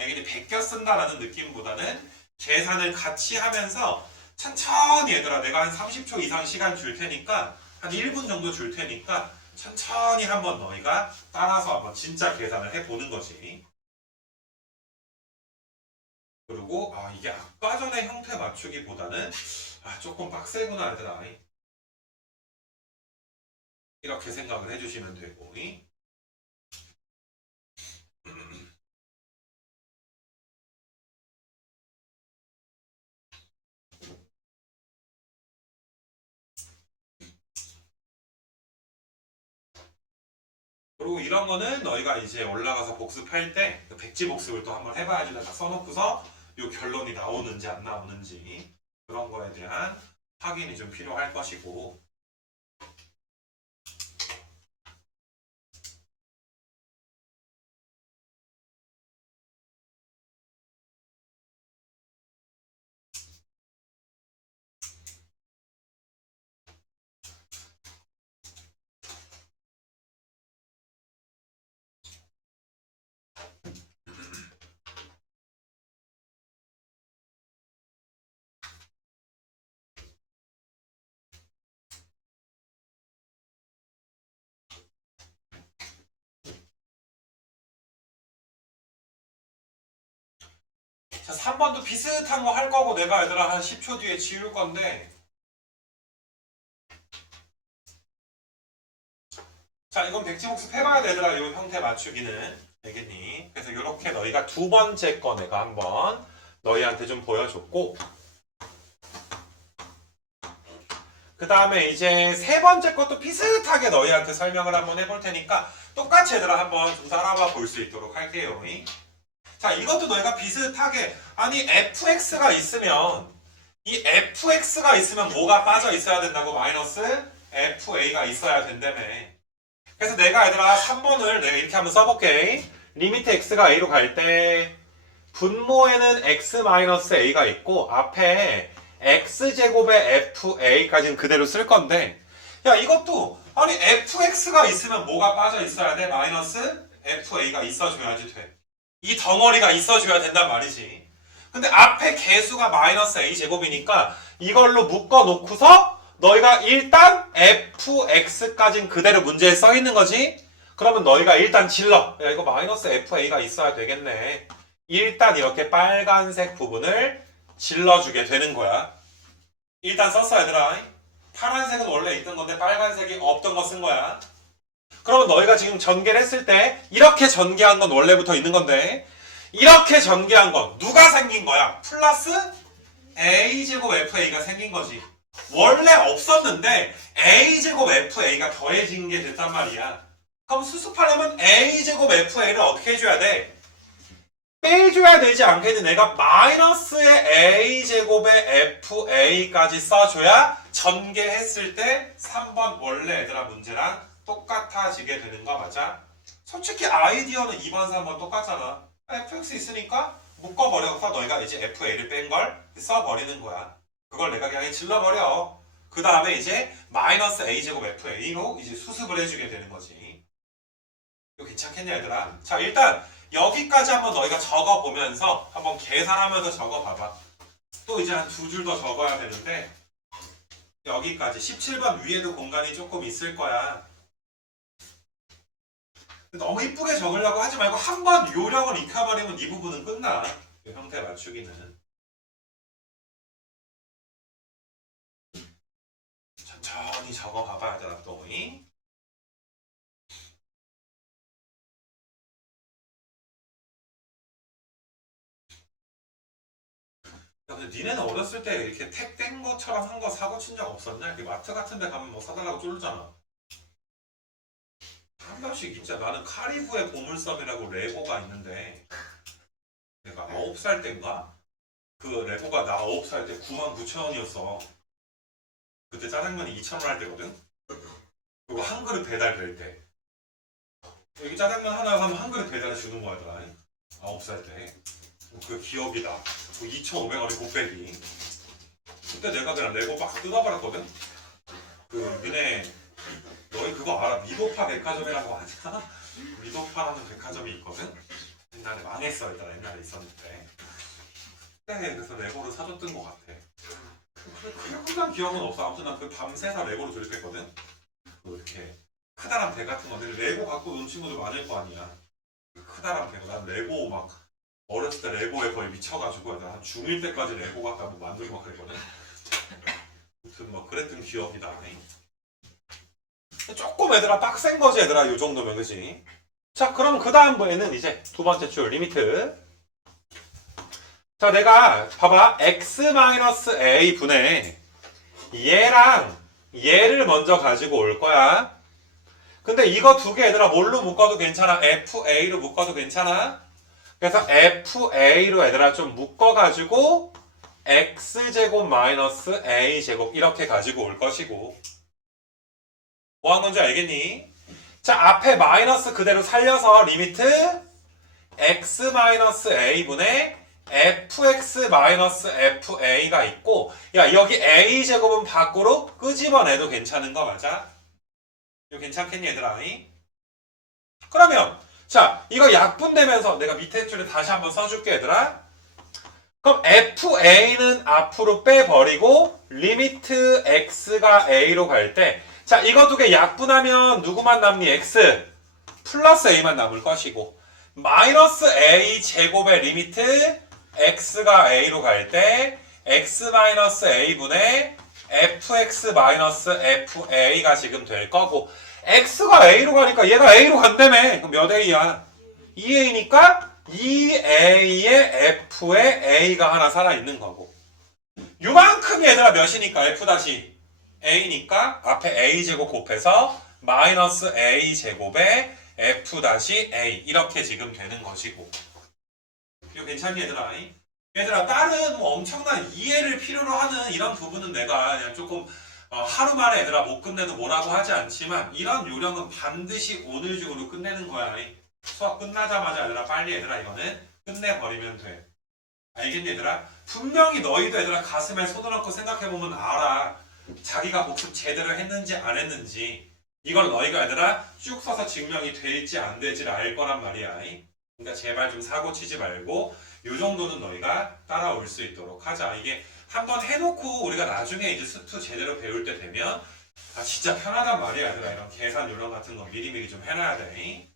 이게 베껴 쓴다라는 느낌보다는 계산을 같이 하면서 천천히, 얘들아, 내가 한 30초 이상 시간 줄 테니까, 한 1분 정도 줄 테니까 천천히 한번 너희가 따라서 한번 진짜 계산을 해보는 거지. 그리고 이게 아까 전에 형태 맞추기보다는 조금 빡세구나, 얘들아. 이렇게 생각을 해주시면 되고. 그리고 이런 거는 너희가 이제 올라가서 복습할 때 백지 복습을 또 한번 해봐야지. 딱 써놓고서 요 결론이 나오는지 안 나오는지 그런 거에 대한 확인이 좀 필요할 것이고. 자, 3번도 비슷한 거 할 거고, 내가 얘들아 한 10초 뒤에 지울 건데. 자, 이건 백지복습 해봐야 되더라. 이 형태 맞추기는. 되겠니? 그래서 이렇게 너희가 두 번째 거 내가 한번 너희한테 좀 보여줬고, 그 다음에 이제 세 번째 것도 비슷하게 너희한테 설명을 한번 해볼 테니까 똑같이 얘들아 한번 좀 따라봐 볼 수 있도록 할게요. 자, 이것도 너희가 비슷하게, 아니 fx가 있으면, 이 fx가 있으면 뭐가 빠져 있어야 된다고? 마이너스 fa가 있어야 된다며. 그래서 내가 얘들아 3번을 내가 이렇게 한번 써볼게. 리미트 x가 a로 갈 때 분모에는 x-a가 있고 앞에 x제곱의 fa까지는 그대로 쓸 건데, 야, 이것도 아니 fx가 있으면 뭐가 빠져 있어야 돼? 마이너스 fa가 있어줘야지 돼. 이 덩어리가 있어줘야 된단 말이지. 근데 앞에 개수가 마이너스 a제곱이니까 이걸로 묶어놓고서 너희가 일단 fx까지는 그대로 문제에 써있는 거지. 그러면 너희가 일단 질러. 야, 이거 마이너스 fa가 있어야 되겠네. 일단 이렇게 빨간색 부분을 질러주게 되는 거야. 일단 썼어, 얘들아. 파란색은 원래 있던 건데 빨간색이 없던 거 쓴 거야. 그러면 너희가 지금 전개를 했을 때 이렇게 전개한 건 원래부터 있는 건데, 이렇게 전개한 건 누가 생긴 거야? 플러스 a제곱 fa가 생긴 거지. 원래 없었는데 a제곱 fa가 더해진 게 됐단 말이야. 그럼 수습하려면 a제곱 fa를 어떻게 해줘야 돼? 빼줘야 되지 않겠니? 내가 마이너스의 a제곱의 fa까지 써줘야 전개했을 때 3번 원래 얘들아 문제랑 똑같아지게 되는 거 맞아? 솔직히 아이디어는 2번, 3번 똑같잖아. fx 있으니까 묶어버려서 너희가 이제 FA를 뺀 걸 써버리는 거야. 그걸 내가 그냥 질러버려. 그 다음에 이제 마이너스 A제곱 FA로 이제 수습을 해주게 되는 거지. 이거 괜찮겠냐 얘들아? 자 일단 여기까지 한번 너희가 적어보면서 한번 계산하면서 적어봐봐. 또 이제 한 두 줄 더 적어야 되는데 여기까지 17번 위에도 공간이 조금 있을 거야. 너무 이쁘게 적으려고 하지 말고 한 번 요령을 익혀버리면 이 부분은 끝나. 이 형태 맞추기는. 천천히 적어봐봐 얘들아 또. 야, 근데 니네는 어렸을 때 이렇게 택 뗀 것처럼 한 거 사고 친 적 없었냐? 이렇게 마트 같은 데 가면 뭐 사달라고 쫄잖아. 한 번씩 진짜 나는 카리브의 보물섬이라고 레고가 있는데 내가 9살 때인가? 그 레고가 나 9살 때 99,000원이었어. 그때 짜장면이 2,000원 할 때거든? 그리고 한 그릇 배달될 때. 여기 짜장면 하나 하면 한 그릇 배달해 주는 거야, 9살 때. 그 기억이다. 2,500원이 곱빼기. 그때 내가 그냥 레고 박스 뜯어버렸거든? 그 니네 너희 그거 알아? 미도파 백화점이라고 아냐? 미도파라는 백화점이 있거든? 옛날에 망했어. 옛날에 있었는데 그때 그래서 레고를 사줬던 것 같아. 그게 끝난 기억은 없어. 아무튼 난 그 밤새서 레고를 조립했거든? 그 이렇게 크다란 배 같은 건데 레고 갖고 논 친구들 많을 거 아니야. 그 크다란 배고 난 레고 막 어렸을 때 레고에 거의 미쳐가지고 한 중1 때까지 레고 갖다 뭐 만들고 막 그랬거든. 아무튼 뭐 그랬던 기억이다. 조금 얘들아 빡센 거지 얘들아 요 정도면 그지? 자 그럼 그 다음번에는 이제 두 번째 줄 리미트. 자 내가 봐봐 x-a 분의 얘랑 얘를 먼저 가지고 올 거야. 근데 이거 두 개 얘들아 뭘로 묶어도 괜찮아? FA로 묶어도 괜찮아? 그래서 FA로 얘들아 좀 묶어가지고 x제곱 마이너스 a제곱 이렇게 가지고 올 것이고 뭐 한 건지 알겠니? 자 앞에 마이너스 그대로 살려서 리미트 x 마이너스 a분의 fx 마이너스 fa가 있고 야 여기 a제곱은 밖으로 끄집어내도 괜찮은 거 맞아? 이거 괜찮겠니 얘들아? 그러면 자 이거 약분되면서 내가 밑에 줄에 다시 한번 써줄게 얘들아. 그럼 fa는 앞으로 빼버리고 리미트 x가 a로 갈 때 자 이거 두 개 약분하면 누구만 남니? x 플러스 a만 남을 것이고 마이너스 a 제곱의 리미트 x가 a로 갈 때 x 마이너스 a분의 fx 마이너스 fa가 지금 될 거고 x가 a로 가니까 얘가 a로 간다며. 그럼 몇 a야? 2a니까 2a의 f에 a가 하나 살아있는 거고 요만큼이 얘들아 몇이니까 f 다시 a니까 앞에 a제곱 곱해서 마이너스 a제곱에 f 다시 a 이렇게 지금 되는 것이고 이거 괜찮니 얘들아? 얘들아 다른 뭐 엄청난 이해를 필요로 하는 이런 부분은 내가 그냥 조금 하루 만에 얘들아 못 끝내도 뭐라고 하지 않지만 이런 요령은 반드시 오늘 중으로 끝내는 거야. 수업 끝나자마자 얘들아 빨리 얘들아 이거는 끝내버리면 돼. 알겠니 얘들아? 분명히 너희도 얘들아 가슴에 손을 얹고 생각해보면 알아. 자기가 복습 제대로 했는지 안 했는지 이걸 너희가 얘들아 쭉 써서 증명이 될지 안 될지를 알 거란 말이야. 그러니까 제발 좀 사고 치지 말고 요 정도는 너희가 따라올 수 있도록 하자. 이게 한번 해놓고 우리가 나중에 이제 수투 제대로 배울 때 되면 진짜 편하단 말이야 얘들아. 이런 계산 요령 같은 거 미리미리 좀 해놔야 돼.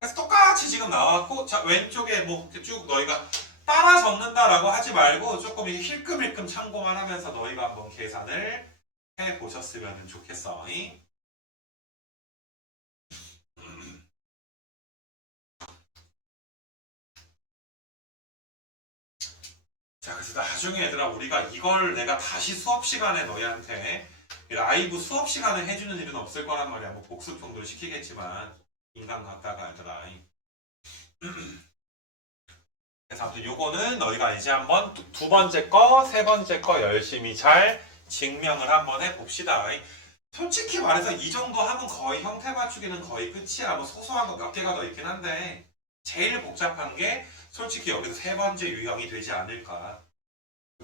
그래서 똑같이 지금 나왔고 자 왼쪽에 뭐 쭉 너희가 따라 적는다라고 하지 말고 조금 힐끔힐끔 참고만 하면서 너희가 한번 계산을 해보셨으면 좋겠어. 자 그래서 나중에 얘들아 우리가 이걸 내가 다시 수업 시간에 너희한테 라이브 수업 시간에 해주는 일은 없을 거란 말이야. 뭐 복습 정도를 시키겠지만 인간 같다가 얘들아. 그래서 아무튼 요거는 너희가 이제 한번 두 번째 거, 세 번째 거 열심히 잘 증명을 한번 해봅시다. 솔직히 말해서 이 정도 하면 거의 형태 맞추기는 거의 끝이야. 뭐 소소한 거 몇 개가 더 있긴 한데 제일 복잡한 게 솔직히 여기서 세 번째 유형이 되지 않을까.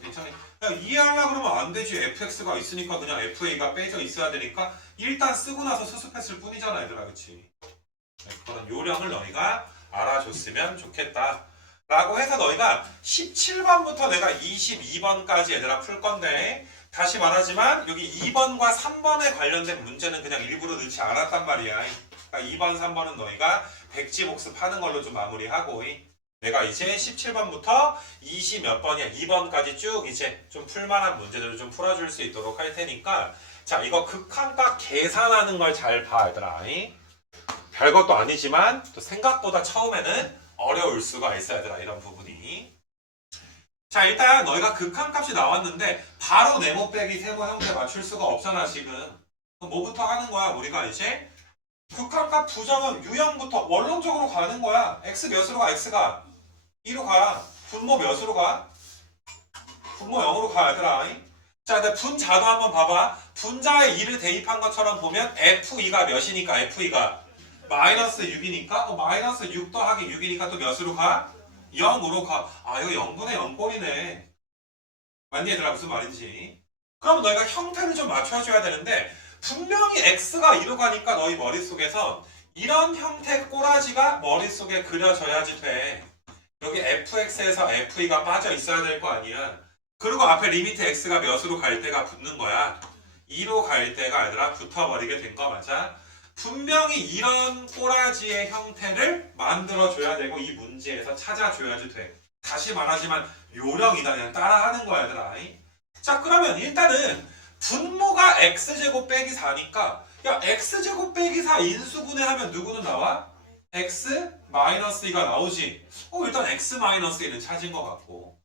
괜찮아. 야, 이해하려고 그러면 안 되지. fx가 있으니까 그냥 fa가 빼져 있어야 되니까 일단 쓰고 나서 수습했을 뿐이잖아, 얘들아. 그치? 그런 요령을 너희가 알아줬으면 좋겠다. 라고 해서 너희가 17번부터 내가 22번까지 얘들아 풀 건데, 다시 말하지만 여기 2번과 3번에 관련된 문제는 그냥 일부러 넣지 않았단 말이야. 그러니까 2번, 3번은 너희가 백지 복습하는 걸로 좀 마무리하고, 내가 이제 17번부터 20 몇 번이야 2번까지 쭉 이제 좀 풀만한 문제들을 좀 풀어줄 수 있도록 할 테니까, 자, 이거 극한값 계산하는 걸 잘 봐, 얘들아. 별것도 아니지만 또 생각보다 처음에는 어려울 수가 있어, 얘들아. 이런 부분이. 자, 일단 너희가 극한값이 나왔는데 바로 네모 빼기 세모 형태 맞출 수가 없잖아, 지금. 그럼 뭐부터 하는 거야? 우리가 이제 극한값 부정은 유형부터 원론적으로 가는 거야. x 몇으로 가? x가 2로 가. 분모 몇으로 가? 분모 0으로 가, 얘들아. 자, 근데 분자도 한번 봐봐. 분자에 2를 대입한 것처럼 보면 f2가 몇이니까 f2가 마이너스 6이니까 마이너스 6 더하기 6이니까 또 몇으로 가? 0으로 가. 아, 이거 0분의 0 꼴이네. 맞니, 얘들아? 무슨 말인지. 그러면 너희가 형태를 좀 맞춰줘야 되는데, 분명히 x가 2로 가니까 너희 머릿속에서 이런 형태 꼬라지가 머릿속에 그려져야지 돼. 여기 fx에서 f2가 빠져 있어야 될 거 아니야. 그리고 앞에 리미트 x가 몇으로 갈 때가 붙는 거야. 2로 갈 때가 얘들아 붙어버리게 된 거 맞아? 분명히 이런 꼬라지의 형태를 만들어줘야 되고 이 문제에서 찾아줘야지 돼. 다시 말하지만 요령이다. 그냥 따라하는 거야, 얘들아. 자, 그러면 일단은 분모가 x제곱 빼기 4니까 야, x제곱 빼기 4 인수분해하면 누구는 나와? x 마이너스 2가 나오지. 일단 x 마이너스 1은 찾은 것 같고,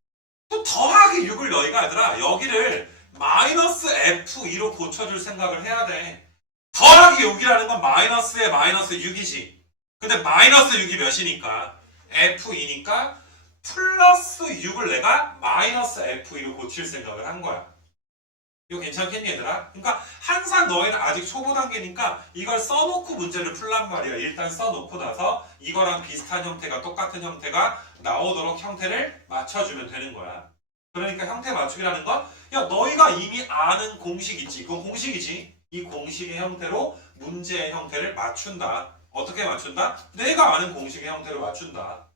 또 더하기 6을 너희가 얘들아 여기를 마이너스 f2로 고쳐줄 생각을 해야 돼. 더하기 6이라는 건 마이너스에 마이너스 6이지. 근데 마이너스 6이 몇이니까? f2니까 플러스 6을 내가 마이너스 f2로 고칠 생각을 한 거야. 이거 괜찮겠니, 얘들아? 그러니까 항상 너희는 아직 초보 단계니까 이걸 써놓고 문제를 풀란 말이야. 일단 써놓고 나서 이거랑 비슷한 형태가 똑같은 형태가 나오도록 형태를 맞춰주면 되는 거야. 그러니까 형태 맞추기라는 건 야, 너희가 이미 아는 공식 있지. 그건 공식이지. 이 공식의 형태로 문제의 형태를 맞춘다. 어떻게 맞춘다? 내가 아는 공식의 형태로 맞춘다.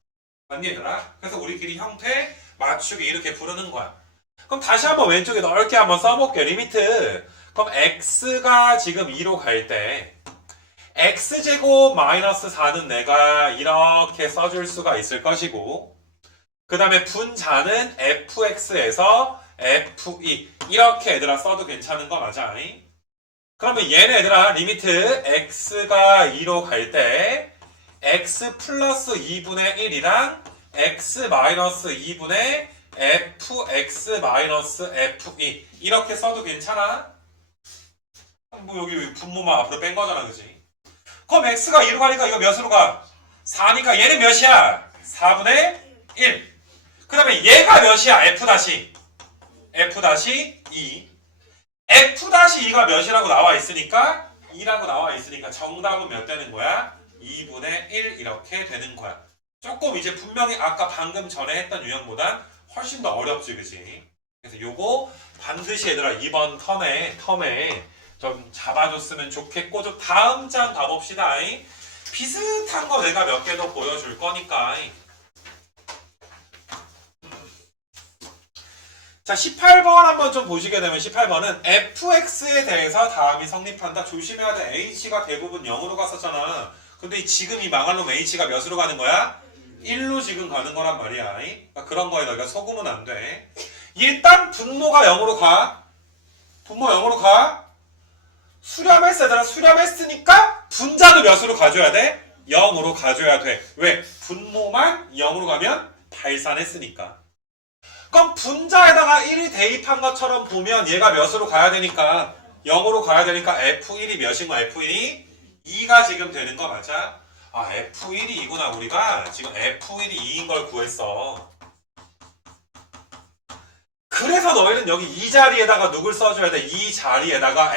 맞니, 얘들아? 그래서 우리끼리 형태 맞추기 이렇게 부르는 거야. 그럼 다시 한번 왼쪽에 넓게 한번 써볼게요. 리미트. 그럼 x가 지금 2로 갈 때 x제곱 마이너스 4는 내가 이렇게 써줄 수가 있을 것이고, 그 다음에 분자는 fx에서 f2 이렇게 얘들아 써도 괜찮은 거 맞아? 그러면 얘네 얘들아 리미트 x가 2로 갈 때 x 플러스 2분의 1이랑 x 마이너스 2분의 fx 마이너스 f2 이렇게 써도 괜찮아? 뭐 여기 분모만 앞으로 뺀 거잖아, 그지? 그럼 x가 2로 가니까 이거 몇으로 가? 4니까 얘는 몇이야? 4분의 1. 그 다음에 얘가 몇이야? f-2 f-2가 몇이라고 나와 있으니까 2라고 나와 있으니까 정답은 몇 되는 거야? 2분의 1 이렇게 되는 거야. 조금 이제 분명히 아까 방금 전에 했던 유형보단 훨씬 더 어렵지, 그지? 그래서 요거 반드시 얘들아 이번 텀에 좀 잡아줬으면 좋겠고, 좀 다음 장 가봅시다. 비슷한 거 내가 몇 개 더 보여줄 거니까. 자, 18번 한번 좀 보시게 되면 18번은 fx에 대해서 다음이 성립한다. 조심해야 돼. h가 대부분 0으로 갔었잖아. 근데 지금 이 망할 놈 h가 몇으로 가는 거야? 1로 지금 가는 거란 말이야. 그러니까 그런 거에 너희가 속으면 안 돼. 일단 분모가 0으로 가. 분모 0으로 가. 수렴했어, 얘들아. 수렴했으니까 분자도 몇으로 가줘야 돼? 0으로 가줘야 돼. 왜? 분모만 0으로 가면 발산했으니까. 그럼 분자에다가 1을 대입한 것처럼 보면 얘가 몇으로 가야 되니까 0으로 가야 되니까 f1이 몇인 거야? f1이 2가 지금 되는 거 맞아? 아, f1이 2구나. 우리가 지금 f1이 2인 걸 구했어. 그래서 너희는 여기 이 자리에다가 누굴 써줘야 돼? 이 자리에다가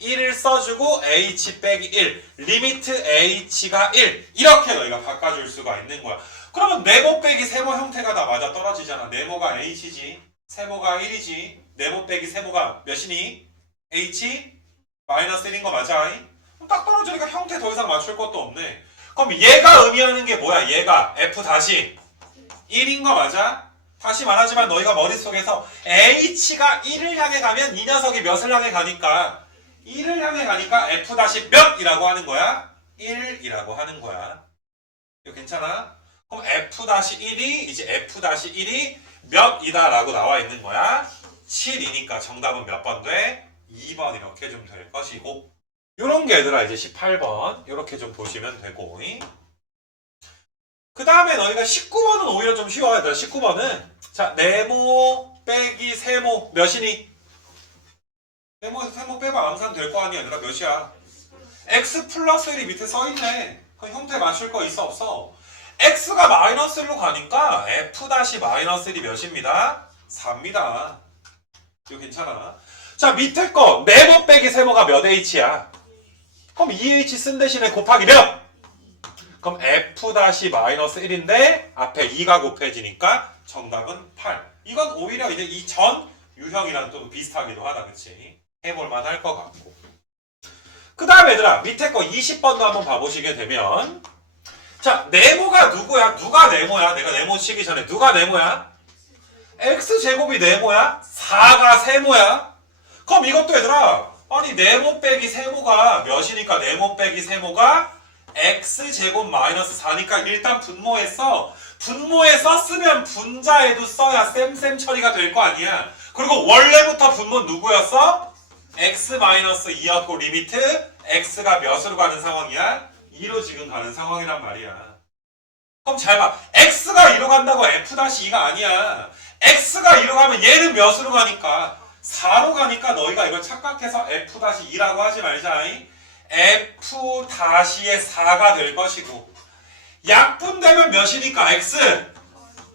1을 써주고 h 빼기 1 리미트 h가 1 이렇게 너희가 바꿔줄 수가 있는 거야. 그러면 네모 빼기 세모 형태가 다 맞아 떨어지잖아. 네모가 h지 세모가 1이지 네모 빼기 세모가 몇이니? h 마이너스 1인 거 맞아? 그럼 딱 떨어지니까 형태 더 이상 맞출 것도 없네. 그럼 얘가 의미하는 게 뭐야? 얘가 f 다시 1인 거 맞아? 다시 말하지만 너희가 머릿속에서 h가 1을 향해 가면 이 녀석이 몇을 향해 가니까 1을 향해 가니까 f 다시 몇이라고 하는 거야? 1이라고 하는 거야. 이거 괜찮아? 그럼 f 다시 1이 이제 f 다시 1이 몇이다 라고 나와 있는 거야. 7이니까 정답은 몇 번 돼? 2번 이렇게 좀 될 것이고 요런 게 얘들아 이제 18번 이렇게 좀 보시면 되고 그 다음에 너희가 19번은 오히려 좀 쉬워야 돼. 19번은 자 네모 빼기 세모 몇이니? 네모에서 세모 빼면 암산 될 거 아니야. 얘들아 몇이야? x 플러스 1이 밑에 써있네. 그럼 형태 맞출 거 있어 없어? x가 마이너스 1로 가니까 f 다시 마이너스 1이 몇입니다? 4입니다. 이거 괜찮아. 자 밑에 거 네모 빼기 세모가 몇 h야? 그럼 2h 쓴 대신에 곱하기 몇? 그럼 f 다시 마이너스 1인데 앞에 2가 곱해지니까 정답은 8. 이건 오히려 이제 이 전 유형이랑 좀 비슷하기도 하다. 그치? 해볼만 할 것 같고. 그 다음에 얘들아 밑에 거 20번도 한번 봐보시게 되면 자 네모가 누구야? 누가 네모야? 내가 네모 치기 전에 누가 네모야? x제곱이 네모야? 4가 세모야? 그럼 이것도 얘들아 아니 네모 빼기 세모가 몇이니까 네모 빼기 세모가 x제곱 마이너스 4니까 일단 분모에 써. 분모에 썼으면 분자에도 써야 쌤 처리가 될 거 아니야. 그리고 원래부터 분모 누구였어? x 마이너스 2였고 리미트 x가 몇으로 가는 상황이야? 2로 지금 가는 상황이란 말이야. 그럼 잘 봐. x가 2로 간다고 f-2가 아니야. x가 2로 가면 얘는 몇으로 가니까 4로 가니까 너희가 이걸 착각해서 f-2라고 하지 말자. f-의 4가 될 것이고 약분되면 몇이니까 x.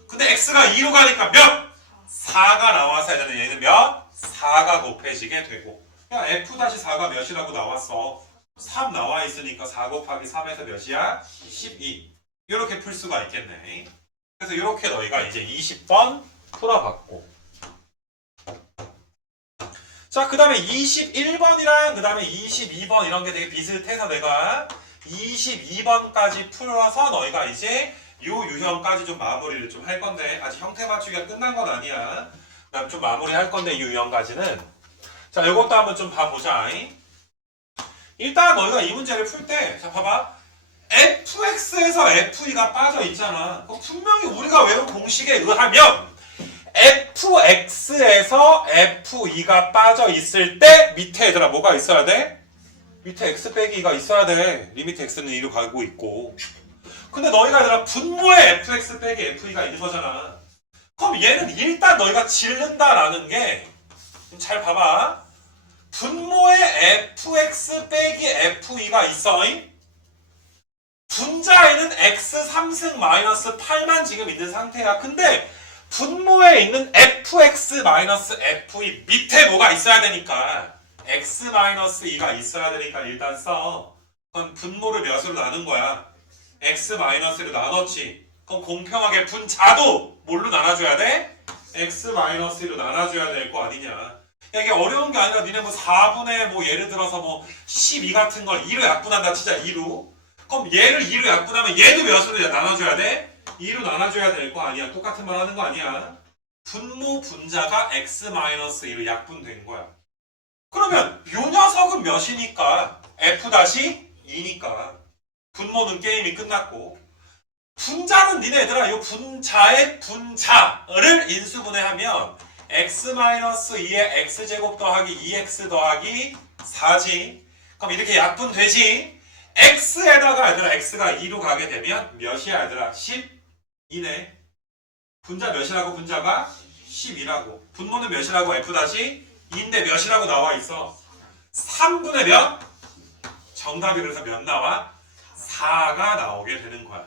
근데 x가 2로 가니까 몇? 4가 나와서 얘는 얘는 몇? 4가 곱해지게 되고 야 f-4가 몇이라고 나왔어. 3 나와 있으니까 4 곱하기 3에서 몇이야? 12. 이렇게 풀 수가 있겠네. 그래서 이렇게 너희가 이제 20번 풀어봤고 자 그 다음에 21번이랑 그 다음에 22번 이런 게 되게 비슷해서 내가 22번까지 풀어서 너희가 이제 요 유형까지 좀 마무리를 좀 할 건데 아직 형태 맞추기가 끝난 건 아니야. 그다음 좀 마무리 할 건데 이 유형까지는 자 이것도 한번 좀 봐보자. 일단 너희가 이 문제를 풀 때 자 봐봐 fx에서 fe가 빠져 있잖아. 분명히 우리가 외운 공식에 의하면 fx에서 fe가 빠져 있을 때 밑에 얘들아 뭐가 있어야 돼? 밑에 x 빼기 2가 있어야 돼. 리미트 x는 2로 가고 있고 근데 너희가 얘들아 분모에 fx 빼기 fe가 있는 거잖아. 그럼 얘는 일단 너희가 질른다라는 게 잘 봐봐. 분모에 fx 빼기 fe가 있어. 분자에는 x 3승 마이너스 8만 지금 있는 상태야. 근데 분모에 있는 fx 마이너스 fe 밑에 뭐가 있어야 되니까 x 마이너스 2가 있어야 되니까 일단 써. 그럼 분모를 몇으로 나눈 거야? x 마이너스로 나눴지. 그럼 공평하게 분자도 뭘로 나눠줘야 돼? x 마이너스 2로 나눠줘야 될 거 아니냐. 이게 어려운 게 아니라 니네 뭐 4분의 뭐 예를 들어서 뭐 12 같은 걸 2로 약분한다 치자 2로. 그럼 얘를 2로 약분하면 얘도 몇으로 나눠줘야 돼? 2로 나눠줘야 될 거 아니야. 똑같은 말 하는 거 아니야. 분모 분자가 x-2로 약분된 거야. 그러면 요 녀석은 몇이니까 f-2니까 분모는 게임이 끝났고 분자는 니네 얘들아 요 분자의 분자를 인수분해하면 x-2의 x제곱 더하기 2x 더하기 4지. 그럼 이렇게 약분되지. x에다가 얘들아 x가 2로 가게 되면 몇이야 얘들아? 12네. 분자 몇이라고? 분자가 12라고. 분모는 몇이라고? f-2인데 몇이라고 나와 있어? 3분의 몇? 정답이 그래서 몇 나와? 4가 나오게 되는 거야.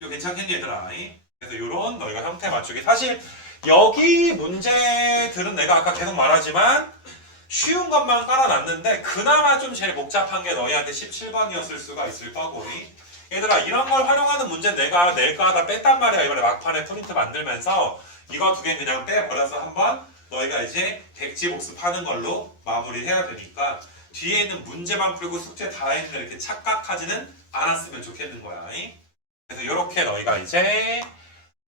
이거 괜찮겠니 얘들아? 그래서 요런 너희가 형태 맞추기. 사실 여기 문제들은 내가 아까 계속 말하지만 쉬운 것만 깔아놨는데 그나마 좀 제일 복잡한 게 너희한테 17번이었을 수가 있을 거고. 얘들아 이런 걸 활용하는 문제 내가 낼까 하다 뺐단 말이야. 이번에 막판에 프린트 만들면서 이거 두 개 그냥 빼버려서 한번 너희가 이제 백지 복습하는 걸로 마무리해야 되니까 뒤에 있는 문제만 풀고 숙제 다 했는데 이렇게 착각하지는 않았으면 좋겠는 거야. 그래서 이렇게 너희가 이제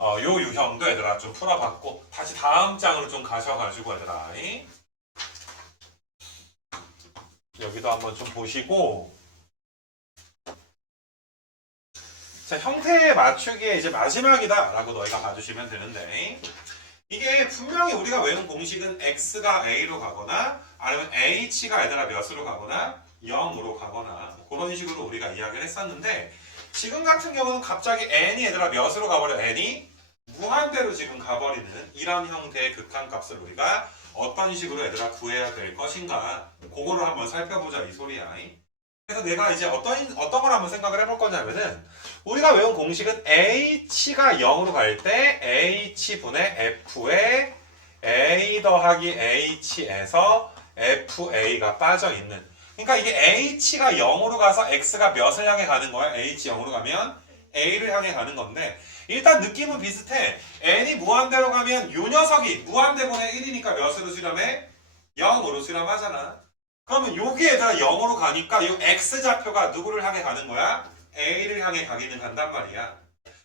요 유형도 얘들아 좀 풀어봤고 다시 다음 장으로 좀 가셔가지고 얘들아 여기도 한번 좀 보시고 자 형태에 맞추기에 이제 마지막이다 라고 너희가 봐주시면 되는데 이게 분명히 우리가 외운 공식은 x가 a로 가거나 아니면 h가 얘들아 몇으로 가거나 0으로 가거나 그런 식으로 우리가 이야기를 했었는데 지금 같은 경우는 갑자기 n이 얘들아 몇으로 가버려 n이 무한대로 지금 가버리는 이런 형태의 극한값을 우리가 어떤 식으로 얘들아 구해야 될 것인가 그거를 한번 살펴보자 이 소리야. 그래서 내가 이제 어떤 걸 한번 생각을 해볼 거냐면은 우리가 외운 공식은 h가 0으로 갈 때 h분의 f에 a 더하기 h에서 fa가 빠져 있는 그러니까 이게 h가 0으로 가서 x가 몇을 향해 가는 거야? h 0으로 가면 a를 향해 가는 건데 일단 느낌은 비슷해. n이 무한대로 가면 요 녀석이 무한대분의 1이니까 몇으로 수렴해? 0으로 수렴하잖아. 그러면 여기에다 0으로 가니까 이 x좌표가 누구를 향해 가는 거야? a를 향해 가기는 간단 말이야.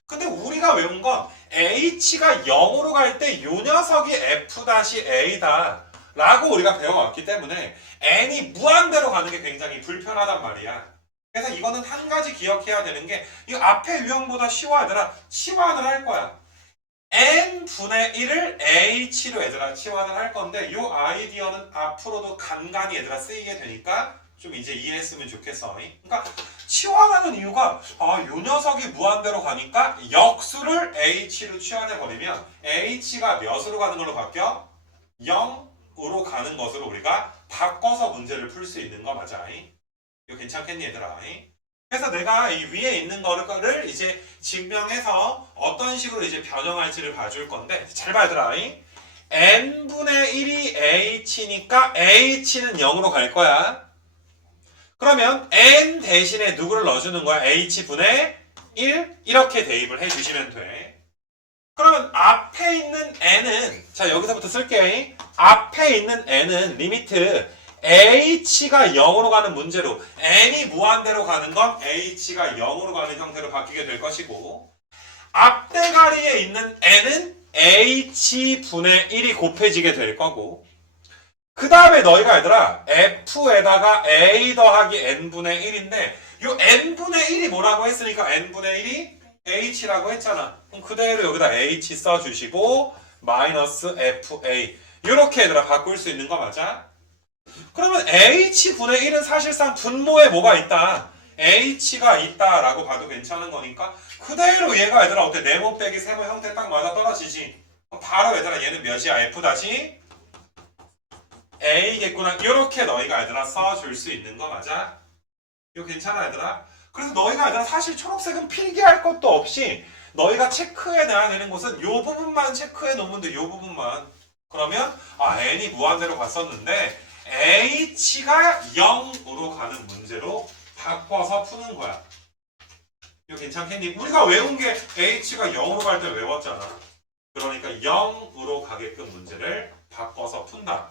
근데 우리가 외운 건 h가 0으로 갈 때 요 녀석이 f-a다 라고 우리가 배워왔기 때문에 n이 무한대로 가는 게 굉장히 불편하단 말이야. 그래서 이거는 한 가지 기억해야 되는 게 이 앞에 유형보다 쉬워 얘들아 치환을 할 거야. n분의 1을 h로 얘들아 치환을 할 건데 이 아이디어는 앞으로도 간간히 얘들아 쓰이게 되니까 좀 이제 이해했으면 좋겠어. 그러니까 치환하는 이유가 요 녀석이 무한대로 가니까 역수를 h로 치환해버리면 h가 몇으로 가는 걸로 바뀌어? 0으로 가는 것으로 우리가 바꿔서 문제를 풀 수 있는 거 맞아? 이거 괜찮겠니 얘들아? 그래서 내가 이 위에 있는 거를 이제 증명해서 어떤 식으로 이제 변형할지를 봐줄 건데 잘 봐 얘들아. n분의 1이 h니까 h는 0으로 갈 거야. 그러면 n 대신에 누구를 넣어주는 거야? h분의 1 이렇게 대입을 해주시면 돼. 그러면 앞에 있는 n은 자 여기서부터 쓸게. 앞에 있는 n은 리미트 h가 0으로 가는 문제로 n이 무한대로 가는 건 h가 0으로 가는 형태로 바뀌게 될 것이고 앞대가리에 있는 n은 h분의 1이 곱해지게 될 거고 그 다음에 너희가 얘들아 f에다가 a 더하기 n분의 1인데 요 n분의 1이 뭐라고 했으니까 n분의 1이 h라고 했잖아. 그럼 그대로 여기다 h 써주시고 마이너스 fa 이렇게 얘들아 바꿀 수 있는 거 맞아? 그러면 h분의 1은 사실상 분모에 뭐가 있다? h가 있다라고 봐도 괜찮은 거니까 그대로 얘가 얘들아 어때? 네모 빼기 세모 형태 딱 맞아 떨어지지? 바로 얘들아 얘는 몇이야? f 다시 a겠구나. 이렇게 너희가 얘들아 써줄 수 있는 거 맞아? 이거 괜찮아 얘들아? 그래서 너희가 얘들아 사실 초록색은 필기할 것도 없이 너희가 체크해놔야 되는 것은 요 부분만 체크해 놓으면 돼. 요 부분만. 그러면 n이 무한대로 갔었는데 h가 0으로 가는 문제로 바꿔서 푸는 거야. 이거 괜찮겠니? 우리가 외운 게 h가 0으로 갈 때 외웠잖아. 그러니까 0으로 가게끔 문제를 바꿔서 푼다.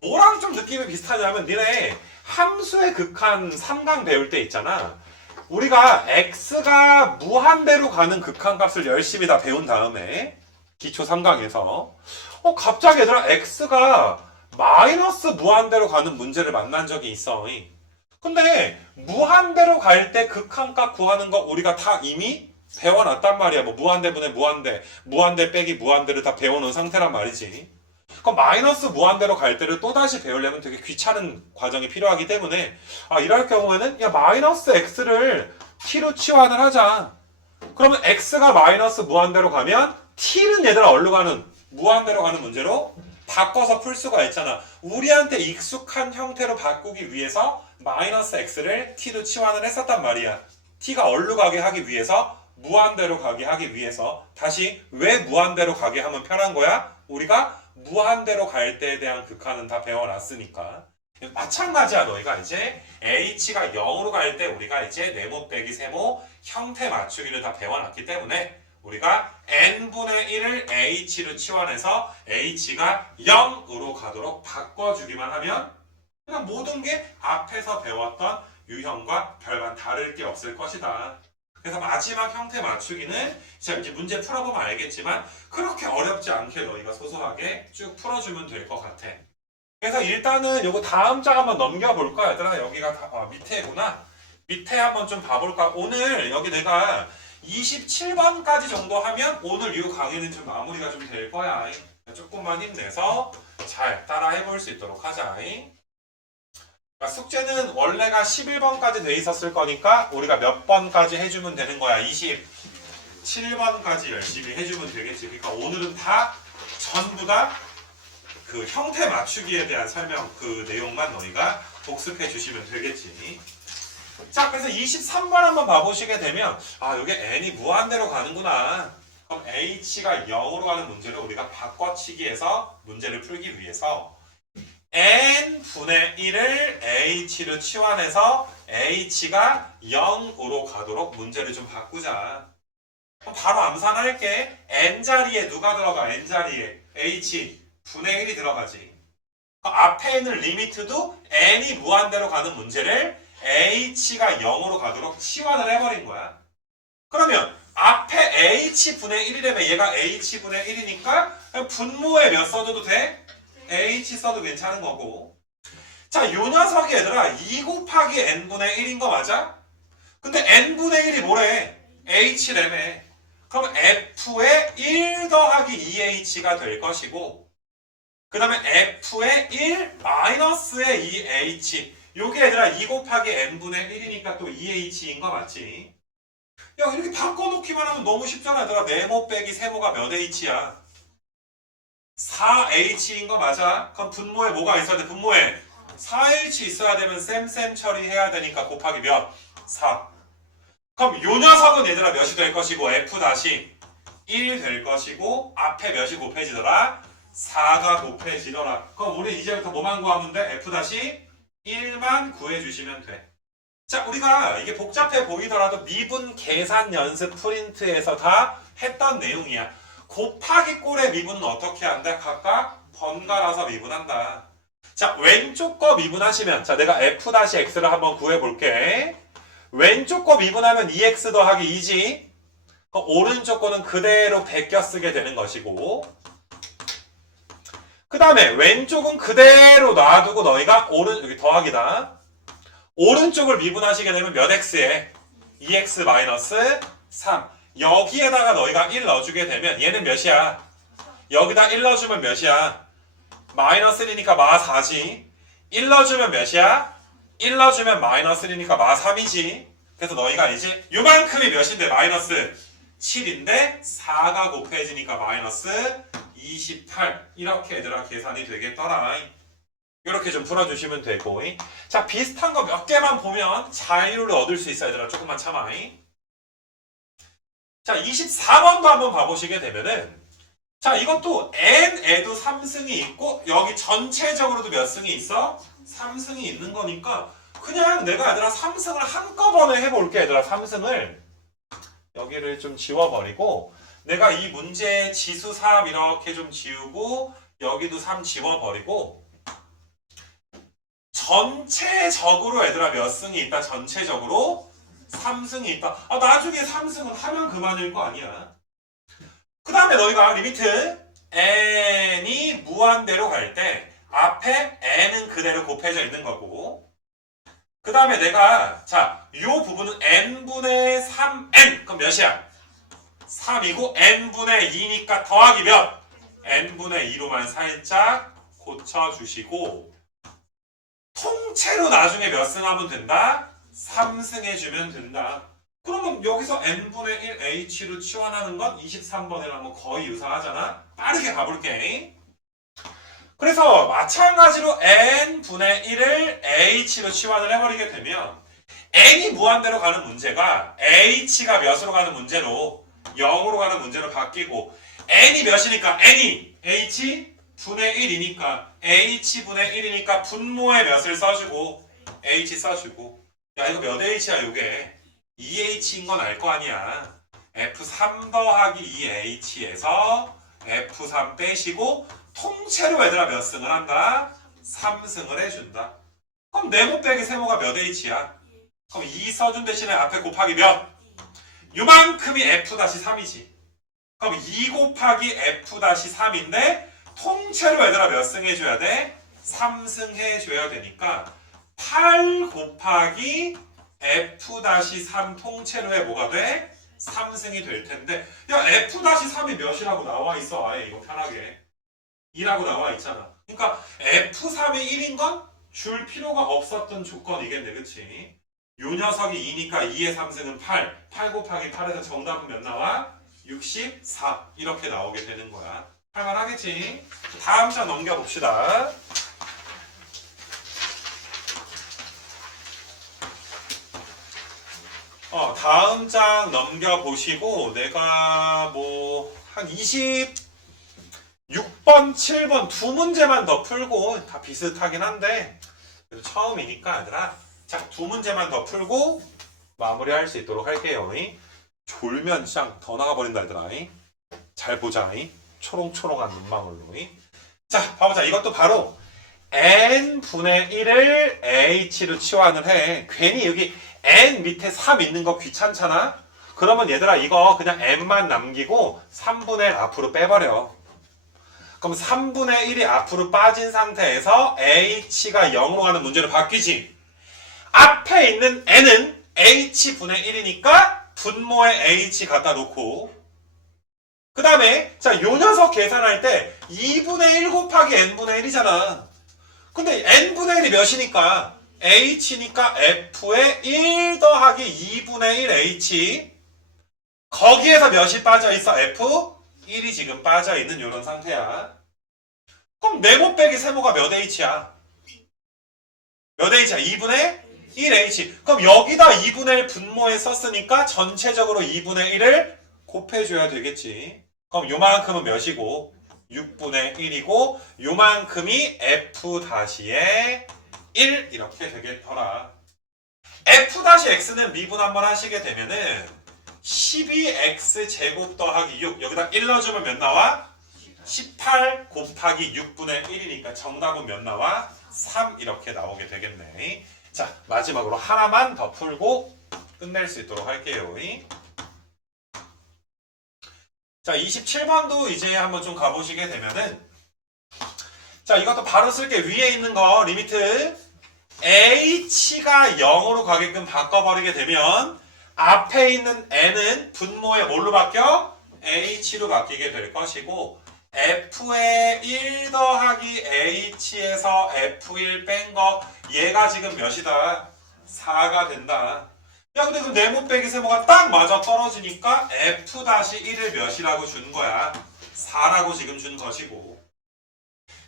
뭐랑 좀 느낌이 비슷하냐면 니네 함수의 극한 3강 배울 때 있잖아. 우리가 x가 무한대로 가는 극한값을 열심히 다 배운 다음에 기초 3강에서 갑자기 얘들아 x가 마이너스 무한대로 가는 문제를 만난 적이 있어. 근데 무한대로 갈 때 극한값 구하는 거 우리가 다 이미 배워놨단 말이야. 뭐 무한대분의 무한대, 무한대 빼기 무한대를 다 배워놓은 상태란 말이지. 그럼 마이너스 무한대로 갈 때를 또다시 배우려면 되게 귀찮은 과정이 필요하기 때문에 이럴 경우에는 야 마이너스 x를 t로 치환을 하자. 그러면 x가 마이너스 무한대로 가면 t는 얘들아 어디로 가는? 무한대로 가는 문제로 바꿔서 풀 수가 있잖아. 우리한테 익숙한 형태로 바꾸기 위해서 마이너스 x를 t로 치환을 했었단 말이야. t가 어디로 가게 하기 위해서 무한대로 가게 하기 위해서 다시 왜 무한대로 가게 하면 편한 거야? 우리가 무한대로 갈 때에 대한 극한은 다 배워놨으니까. 마찬가지야. 너희가 이제 h가 0으로 갈 때 우리가 이제 네모 빼기 세모 형태 맞추기를 다 배워놨기 때문에 우리가 n분의 1을 h로 치환해서 h가 0으로 가도록 바꿔주기만 하면 그냥 모든 게 앞에서 배웠던 유형과 별반 다를 게 없을 것이다. 그래서 마지막 형태 맞추기는 이제 문제 풀어보면 알겠지만 그렇게 어렵지 않게 너희가 소소하게 쭉 풀어주면 될 것 같아. 그래서 일단은 요거 다음 장 한번 넘겨볼까 얘들아. 여기가 밑에구나. 밑에 한번 좀 봐볼까. 오늘 여기 내가 27번까지 정도 하면 오늘 이 강의는 좀 마무리가 좀 될 거야. 조금만 힘내서 잘 따라 해볼 수 있도록 하자. 그러니까 숙제는 원래가 11번까지 돼 있었을 거니까 우리가 몇 번까지 해주면 되는 거야. 27번까지 열심히 해주면 되겠지. 그러니까 오늘은 다 전부 다 그 형태 맞추기에 대한 설명 그 내용만 너희가 복습해 주시면 되겠지. 자, 그래서 23번 한번 봐보시게 되면 이게 n이 무한대로 가는구나. 그럼 h가 0으로 가는 문제를 우리가 바꿔치기해서 문제를 풀기 위해서 n분의 1을 h로 치환해서 h가 0으로 가도록 문제를 좀 바꾸자. 그럼 바로 암산할게. n자리에 누가 들어가? n자리에 h 분의 1이 들어가지. 앞에 있는 리미트도 n이 무한대로 가는 문제를 h가 0으로 가도록 치환을 해버린 거야. 그러면 앞에 h분의 1이라면 얘가 h분의 1이니까 분모에 몇 써줘도 돼? h 써도 괜찮은 거고. 자, 요 녀석이 얘들아 2 곱하기 n분의 1인 거 맞아? 근데 n분의 1이 뭐래? h라며. 그럼 f의 1 더하기 2h가 될 것이고 그 다음에 f의 1 마이너스의 2h 요게 얘들아 2 곱하기 n분의 1이니까 또 2h인 거 맞지? 야, 이렇게 바꿔놓기만 하면 너무 쉽잖아 얘들아. 네모 빼기 세모가 몇 h야? 4h인 거 맞아? 그럼 분모에 뭐가 있어야 돼? 분모에 4h 있어야 되면 쌤 처리해야 되니까 곱하기 몇? 4. 그럼 요 녀석은 얘들아 몇이 될 것이고 f 다시 1 될 것이고 앞에 몇이 곱해지더라? 4가 곱해지더라. 그럼 우리 이제부터 뭐만 구하면 돼? f 다시 1만 구해주시면 돼. 자, 우리가 이게 복잡해 보이더라도 미분 계산 연습 프린트에서 다 했던 내용이야. 곱하기 꼴의 미분은 어떻게 한다? 각각 번갈아서 미분한다. 자, 왼쪽 거 미분하시면 자, 내가 f-x를 한번 구해볼게. 왼쪽 거 미분하면 2x 더하기 2지. 오른쪽 거는 그대로 베껴 쓰게 되는 것이고 그 다음에 왼쪽은 그대로 놔두고 너희가 여기 더하기다. 오른쪽을 미분하시게 되면 몇 x에 2x 마이너스 3. 여기에다가 너희가 1 넣어주게 되면 얘는 몇이야? 여기다 1 넣어주면 몇이야? 마이너스 1이니까 마 4지. 1 넣어주면 몇이야? 1 넣어주면 마이너스 1이니까 마 3이지. 그래서 너희가 이제 요만큼이 몇인데 마이너스 7인데 4가 곱해지니까 마이너스 28 이렇게 얘들아 계산이 되겠더라. 이렇게 좀 풀어주시면 되고 자, 비슷한 거 몇 개만 보면 자유를 얻을 수 있어 얘들아. 조금만 참아. 자, 24번도 한번 봐보시게 되면은 자, 이것도 n에도 3승이 있고 여기 전체적으로도 몇 승이 있어? 3승이 있는 거니까 그냥 내가 얘들아 3승을 한꺼번에 해볼게. 얘들아 3승을 여기를 좀 지워버리고 내가 이 문제 지수 3 이렇게 좀 지우고 여기도 3 지워버리고 전체적으로 얘들아 몇 승이 있다? 전체적으로 3승이 있다. 나중에 3승은 하면 그만일 거 아니야. 그 다음에 너희가 리미트 n이 무한대로 갈 때 앞에 n은 그대로 곱해져 있는 거고 그 다음에 내가 자, 요 부분은 n분의 3n 그럼 몇이야? 3이고 n분의 2니까 더하기 몇? n분의 2로만 살짝 고쳐주시고 통째로 나중에 몇 승 하면 된다? 3승 해주면 된다. 그러면 여기서 n분의 1 h로 치환하는 건 23번이랑 뭐 거의 유사하잖아? 빠르게 가볼게. 그래서 마찬가지로 n분의 1을 h로 치환을 해버리게 되면 n이 무한대로 가는 문제가 h가 몇으로 가는 문제로 0으로 가는 문제로 바뀌고 n이 몇이니까 n이 h 분의 1이니까 h분의 1이니까 분모의 몇을 써주고 h 써주고 야 이거 몇 h야 요게 2h인 건 알 거 아니야. f3 더하기 2h에서 f3 빼시고 통째로 얘들아 몇 승을 한다? 3승을 해준다. 그럼 네모 빼기 세모가 몇 h야? 그럼 2 써준 대신에 앞에 곱하기 몇? 요만큼이 f-3이지. 그럼 2 곱하기 f-3인데 통째로 얘들아 몇 승 해줘야 돼? 3승 해줘야 되니까 8 곱하기 f-3 통째로에 뭐가 돼? 3승이 될 텐데 야 f-3이 몇이라고 나와 있어. 아예 이거 편하게 2라고 나와 있잖아. 그러니까 f3이 1인 건 줄 필요가 없었던 조건이겠네. 그치? 요 녀석이 2니까 2의 3승은 8 8 곱하기 8에서 정답은 몇 나와? 64 이렇게 나오게 되는 거야. 할만하겠지? 다음 장 넘겨봅시다. 다음 장 넘겨보시고 내가 뭐 한 26번, 7번 두 문제만 더 풀고 다 비슷하긴 한데 그래도 처음이니까 얘들아 자, 두 문제만 더 풀고 마무리할 수 있도록 할게요. 졸면 짱 더 나가버린다 얘들아. 잘 보자. 초롱초롱한 눈망울로. 자, 봐보자. 이것도 바로 n분의 1을 h로 치환을 해. 괜히 여기 n 밑에 3 있는 거 귀찮잖아? 그러면 얘들아 이거 그냥 n만 남기고 3분의 1 앞으로 빼버려. 그럼 3분의 1이 앞으로 빠진 상태에서 h가 0으로 가는 문제로 바뀌지. 앞에 있는 n은 h분의 1이니까 분모에 h 갖다 놓고 그 다음에 자, 요 녀석 계산할 때 2분의 1 곱하기 n분의 1이잖아. 근데 n분의 1이 몇이니까 h니까 f에 1 더하기 2분의 1 h 거기에서 몇이 빠져있어? f 1이 지금 빠져있는 요런 상태야. 그럼 네모 빼기 세모가 몇 h야? 몇 h야? 2분의 1h. 그럼 여기다 2분의 1 분모에 썼으니까 전체적으로 2분의 1을 곱해줘야 되겠지. 그럼 요만큼은 몇이고? 6분의 1이고 요만큼이 f-의 1 이렇게 되겠더라. f-x는 미분 한번 하시게 되면은 12x 제곱 더하기 6 여기다 1 넣어주면 몇 나와? 18 곱하기 6분의 1이니까 정답은 몇 나와? 3 이렇게 나오게 되겠네. 자, 마지막으로 하나만 더 풀고 끝낼 수 있도록 할게요. 자, 27번도 이제 한번 좀 가보시게 되면은 자, 이것도 바로 쓸게. 위에 있는 거 리미트 h가 0으로 가게끔 바꿔버리게 되면 앞에 있는 n은 분모에 뭘로 바뀌어? h로 바뀌게 될 것이고 f의 1 더하기 h에서 f1 뺀 거 얘가 지금 몇이다? 4가 된다. 야 근데 그 네모 빼기 세모가 딱 맞아 떨어지니까 f-1을 몇이라고 준 거야? 4라고 지금 준 것이고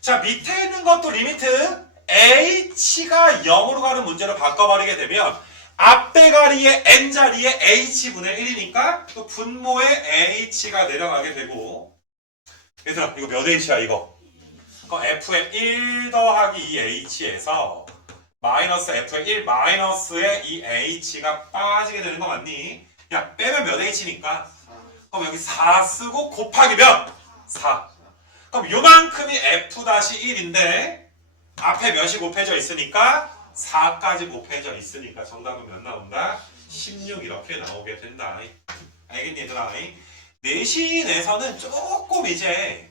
자 밑에 있는 것도 리미트 h가 0으로 가는 문제로 바꿔버리게 되면 앞대가리의 n자리에 h분의 1이니까 또 분모에 h가 내려가게 되고 얘들아 이거 몇 h야 이거? f의 1 더하기 2h에서 마이너스 f의 1 마이너스에 이 h가 빠지게 되는 거 맞니? 야 빼면 몇 h니까? 그럼 여기 4 쓰고 곱하기 몇? 4 그럼 요만큼이 f-1인데 앞에 몇이 곱해져 있으니까 4까지 곱해져 있으니까 정답은 몇 나온다? 16 이렇게 나오게 된다. 알겠니 얘들아? 내신에서는 조금 이제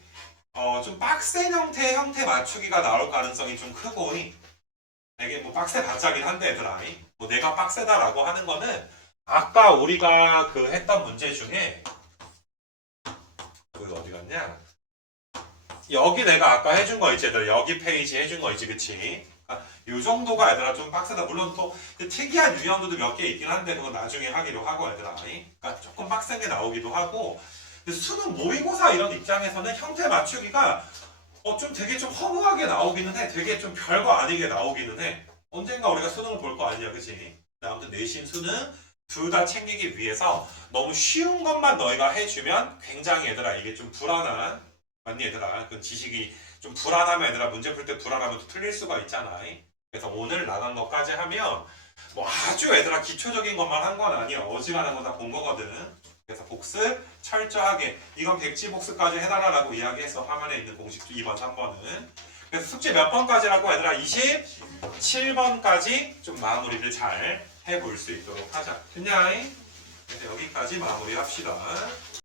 좀 빡센 형태 맞추기가 나올 가능성이 좀 크고 이게 뭐 빡세 봤자긴 한데 얘들아 뭐 내가 빡세다라고 하는 거는 아까 우리가 그 했던 문제 중에 그 어디 갔냐? 여기 내가 아까 해준 거 있지 얘들아 여기 페이지 해준 거 있지 그치? 요 정도가 얘들아 좀 빡세다. 물론 또 특이한 유형들도 몇 개 있긴 한데 그건 나중에 하기로 하고 얘들아 그러니까 조금 빡센 게 나오기도 하고 근데 수능 모의고사 이런 입장에서는 형태 맞추기가 좀 되게 좀 허무하게 나오기는 해. 되게 좀 별거 아니게 나오기는 해. 언젠가 우리가 수능을 볼 거 아니야 그치? 아무튼 내신 수능 둘 다 챙기기 위해서 너무 쉬운 것만 너희가 해주면 굉장히 얘들아 이게 좀 불안한 맞니 얘들아? 그 지식이 좀 불안하면 얘들아 문제 풀 때 불안하면 또 틀릴 수가 있잖아. 그래서 오늘 나간 것까지 하면 뭐 아주 얘들아 기초적인 것만 한 건 아니야. 어지간한 거 다 본 거거든. 그래서 복습 철저하게 이건 백지 복습까지 해달라고 이야기해서 화면에 있는 공식 2번 3번은 그래서 숙제 몇 번까지라고 얘들아 27번까지 좀 마무리를 잘 해볼 수 있도록 하자. 됐냐? 그래서 여기까지 마무리합시다.